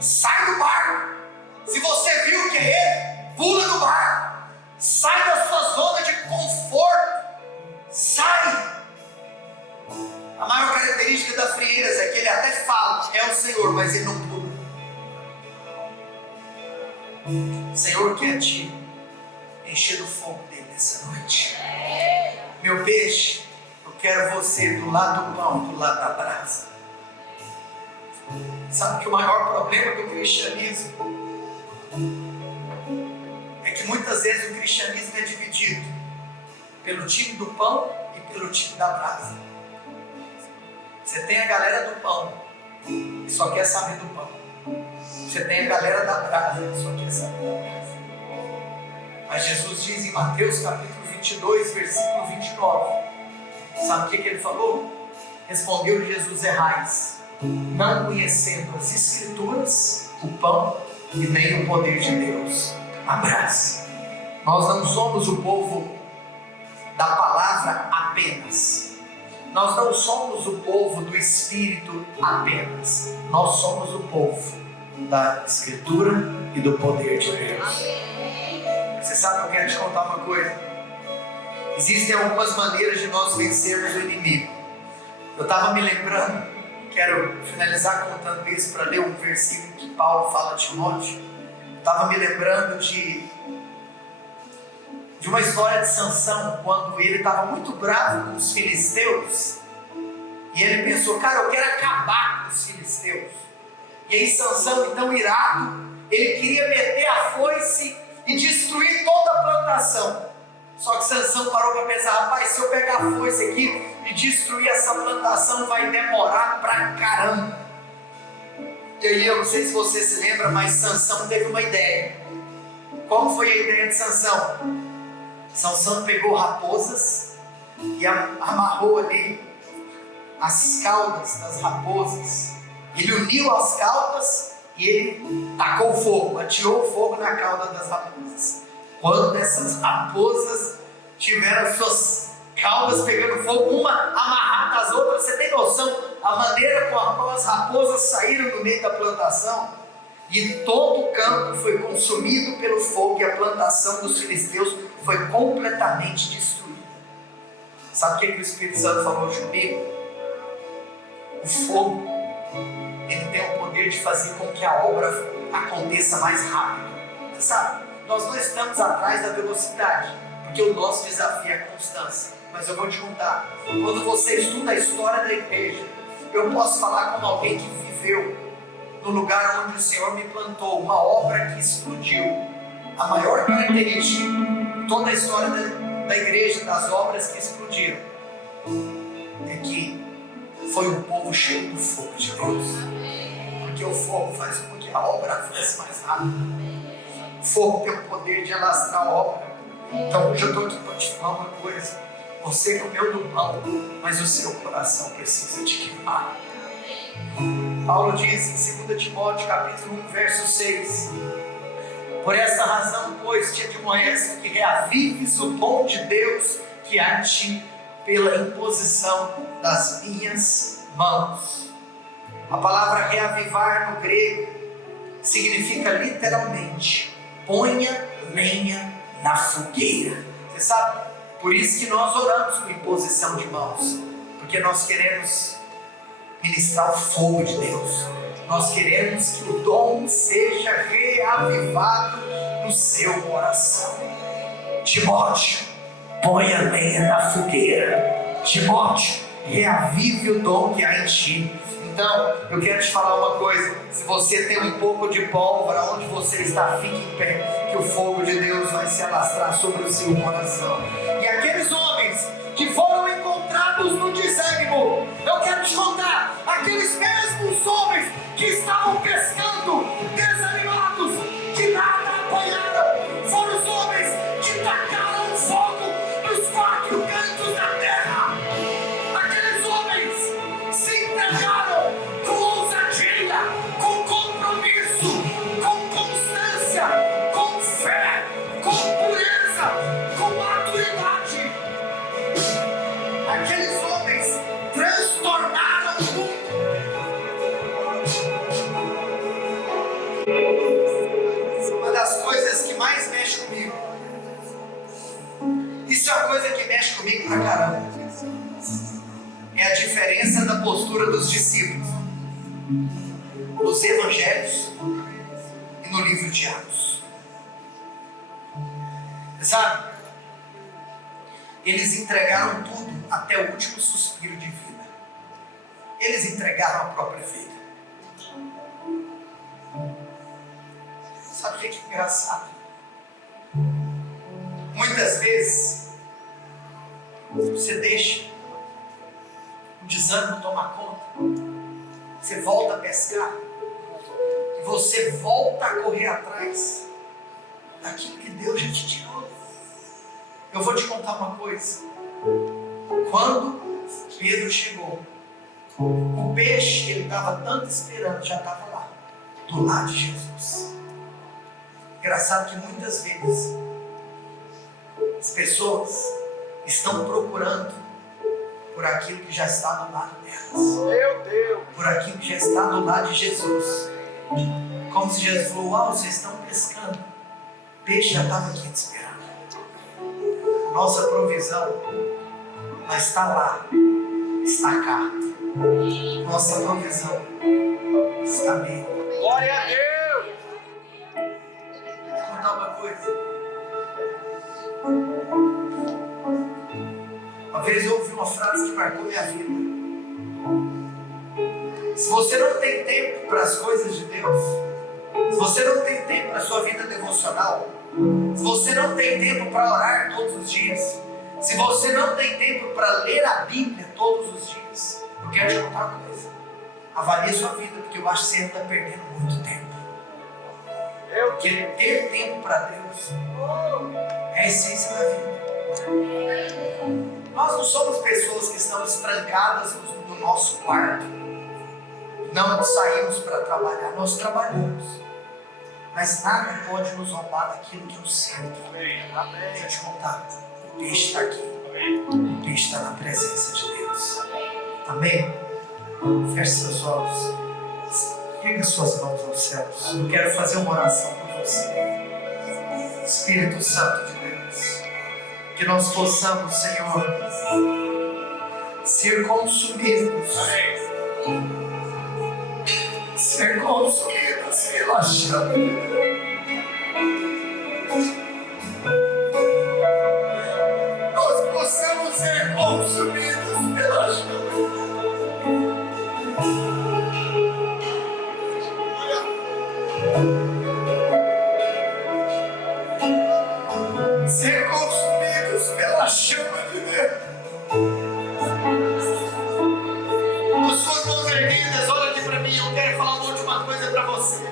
Sai do barco. Se você viu que é Ele, pula do barco. Sai da sua zona de conforto. Sai. A maior característica da frieza é que ele até fala, é o Senhor, mas ele não pula. O Senhor quer te encher do fogo dele nessa noite. Meu peixe, eu quero você do lado do pão, do lado da brasa. Sabe que o maior problema do cristianismo é que muitas vezes o cristianismo é dividido pelo time do pão e pelo time da brasa. Você tem a galera do pão e só quer saber do pão. Você tem a galera da brasa e só quer saber da brasa. Mas Jesus diz em Mateus capítulo 22, versículo 29. Sabe o que ele falou? Respondeu Jesus: errais, não conhecendo as Escrituras, o pão e nem o poder de Deus, a brasa. Nós não somos o povo da palavra apenas. Nós não somos o povo do Espírito apenas. Nós somos o povo da Escritura e do poder de Deus. Você sabe que eu quero te contar uma coisa? Existem algumas maneiras de nós vencermos o inimigo. Eu estava me lembrando, quero finalizar contando isso para ler um versículo que Paulo fala a Timóteo. Eu estava me lembrando de uma história de Sansão, quando ele estava muito bravo com os filisteus, e ele pensou, cara, eu quero acabar com os filisteus. E aí Sansão, então irado, ele queria meter a foice e destruir toda a plantação. Só que Sansão parou para pensar, rapaz, se eu pegar a foice aqui e destruir essa plantação, vai demorar pra caramba. E aí eu não sei se você se lembra, mas Sansão teve uma ideia. Qual foi a ideia de Sansão? Sansão pegou raposas e amarrou ali as caudas das raposas. Ele uniu as caudas e ele tacou fogo, atirou fogo na cauda das raposas. Quando essas raposas tiveram as suas caudas pegando fogo, uma amarrada às outras, você tem noção a maneira com a qual as raposas saíram no meio da plantação? E todo o campo foi consumido pelo fogo e a plantação dos filisteus foi completamente destruída. Sabe o que o Espírito Santo falou comigo? O fogo, ele tem o poder de fazer com que a obra aconteça mais rápido. Você sabe, nós não estamos atrás da velocidade, porque o nosso desafio é a constância. Mas eu vou te contar, quando você estuda a história da igreja, eu posso falar como alguém que viveu no lugar onde o Senhor me plantou, uma obra que explodiu. A maior característica em toda a história da igreja, das obras que explodiram, é que foi um povo cheio do fogo de Deus. Porque o fogo faz com que a obra avance mais rápido. O fogo tem o poder de alastrar a obra. Então hoje eu estou aqui para te falar uma coisa. Você comeu do pão, mas o seu coração precisa te queimar. Paulo diz em 2 Timóteo capítulo 1, verso 6: por essa razão, pois, te admoesto que reavives o dom de Deus que há em ti pela imposição das minhas mãos. A palavra reavivar no grego significa literalmente ponha lenha na fogueira. Você sabe? Por isso que nós oramos com imposição de mãos, porque nós queremos ministrar o fogo de Deus. Nós queremos que o dom seja reavivado no seu coração. Timóteo, ponha lenha na fogueira. Timóteo, reavive o dom que há em ti. Então, eu quero te falar uma coisa. Se você tem um pouco de pólvora onde você está, fique em pé, que o fogo de Deus vai se alastrar sobre o seu coração. E aqueles homens que foram encontrados no desânimo, eu quero te contar, aqueles mesmos homens que estavam pescando, desanimados, que nada apanharam, foram os homens que tacaram fogo nos 4 cantos da terra. Aqueles homens se entregaram com ousadia, com compromisso, com constância, com fé, com pureza, com maturidade. Aqueles homens transtornaram o mundo. Uma das coisas que mais mexe comigo, isso é uma coisa que mexe comigo pra caramba, é a diferença da postura dos discípulos nos evangelhos e no livro de Atos. Sabe? Eles entregaram tudo até o último suspiro de vida. Eles entregaram a própria vida. Sabe o que é engraçado? Muitas vezes você deixa o desânimo tomar conta, você volta a pescar e você volta a correr atrás daquilo que Deus já te tirou. Eu vou te contar uma coisa. Quando Pedro chegou, o peixe que ele estava tanto esperando já estava lá, do lado de Jesus. Engraçado que muitas vezes as pessoas estão procurando por aquilo que já está do lado delas. Meu Deus! Por aquilo que já está do lado de Jesus. Como se Jesus falou: uau, vocês estão pescando. O peixe já estava aqui te esperando. Nossa provisão, mas está lá, está cá. Nossa provisão está nele. Glória a Deus! Vou contar uma coisa. Uma vez eu ouvi uma frase que marcou minha vida. Se você não tem tempo para as coisas de Deus, se você não tem tempo para a sua vida devocional, se você não tem tempo para orar todos os dias, se você não tem tempo para ler a Bíblia todos os dias, eu quero te contar uma coisa. Avalie a sua vida, porque eu acho que você está perdendo muito tempo. Porque ter tempo para Deus é a essência da vida. Nós não somos pessoas que estamos trancadas no nosso quarto, não saímos para trabalhar, nós trabalhamos. Mas nada pode nos roubar daquilo que eu sinto. Deixa eu te contar. O peixe está aqui. O peixe está na presença de Deus. Amém? Feche seus olhos. Erga suas mãos aos céus. Eu quero fazer uma oração por você. Espírito Santo de Deus, que nós possamos, Senhor, ser consumidos. Ser consumidos pela chama de Deus. Nós possamos ser consumidos pela chama de Deus. uma coisa para você.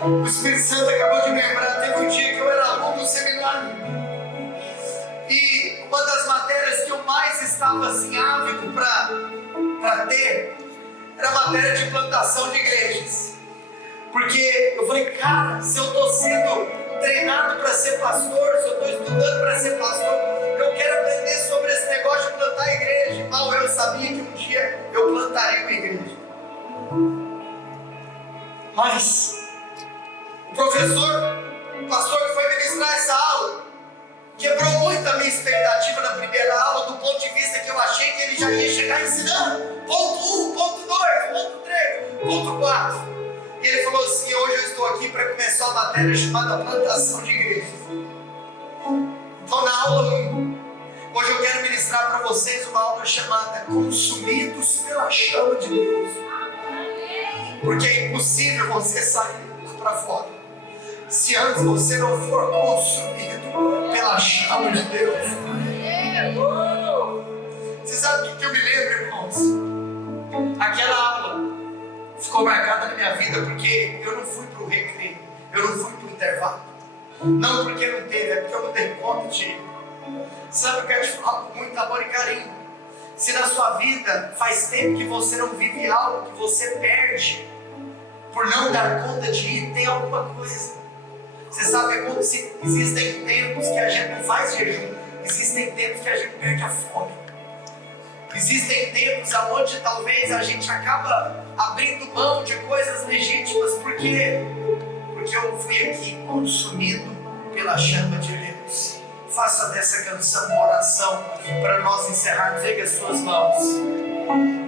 O Espírito Santo acabou de me lembrar, teve um dia que eu era aluno do seminário. E uma das matérias que eu mais estava assim ávido para ter era a matéria de plantação de igrejas. Porque eu falei, cara, se eu estou sendo treinado para ser pastor, se eu estou estudando para ser pastor, eu quero aprender sobre esse negócio de plantar igreja. Mal eu sabia que um dia eu plantaria uma igreja. Mas o pastor que foi ministrar essa aula, quebrou muito a minha expectativa na primeira aula, do ponto de vista que eu achei que ele já ia chegar ensinando ponto 1, ponto 2, ponto 3, ponto 4. E ele falou assim: hoje eu estou aqui para começar uma matéria chamada plantação de igreja. Então na aula 1, hoje eu quero ministrar para vocês uma aula chamada Consumidos pela Chama de Deus. Porque é impossível você sair para fora se antes você não for consumido pela chama de Deus. Você sabe o que eu me lembro, irmãos? Aquela aula ficou marcada na minha vida porque eu não fui para o recreio, eu não fui para o intervalo. Não porque não teve, é porque eu não dei conta de ir. Sabe, eu quero te falar com muito amor e carinho. Se na sua vida faz tempo que você não vive algo que você perde por não dar conta de ir, tem alguma coisa. Você sabe, é como se existem tempos que a gente não faz jejum, existem tempos que a gente perde a fome. Existem tempos onde talvez a gente acaba abrindo mão de coisas legítimas, porque eu fui aqui consumido pela chama de Deus. Faça dessa canção uma oração para nós encerrarmos. Ergue as suas mãos.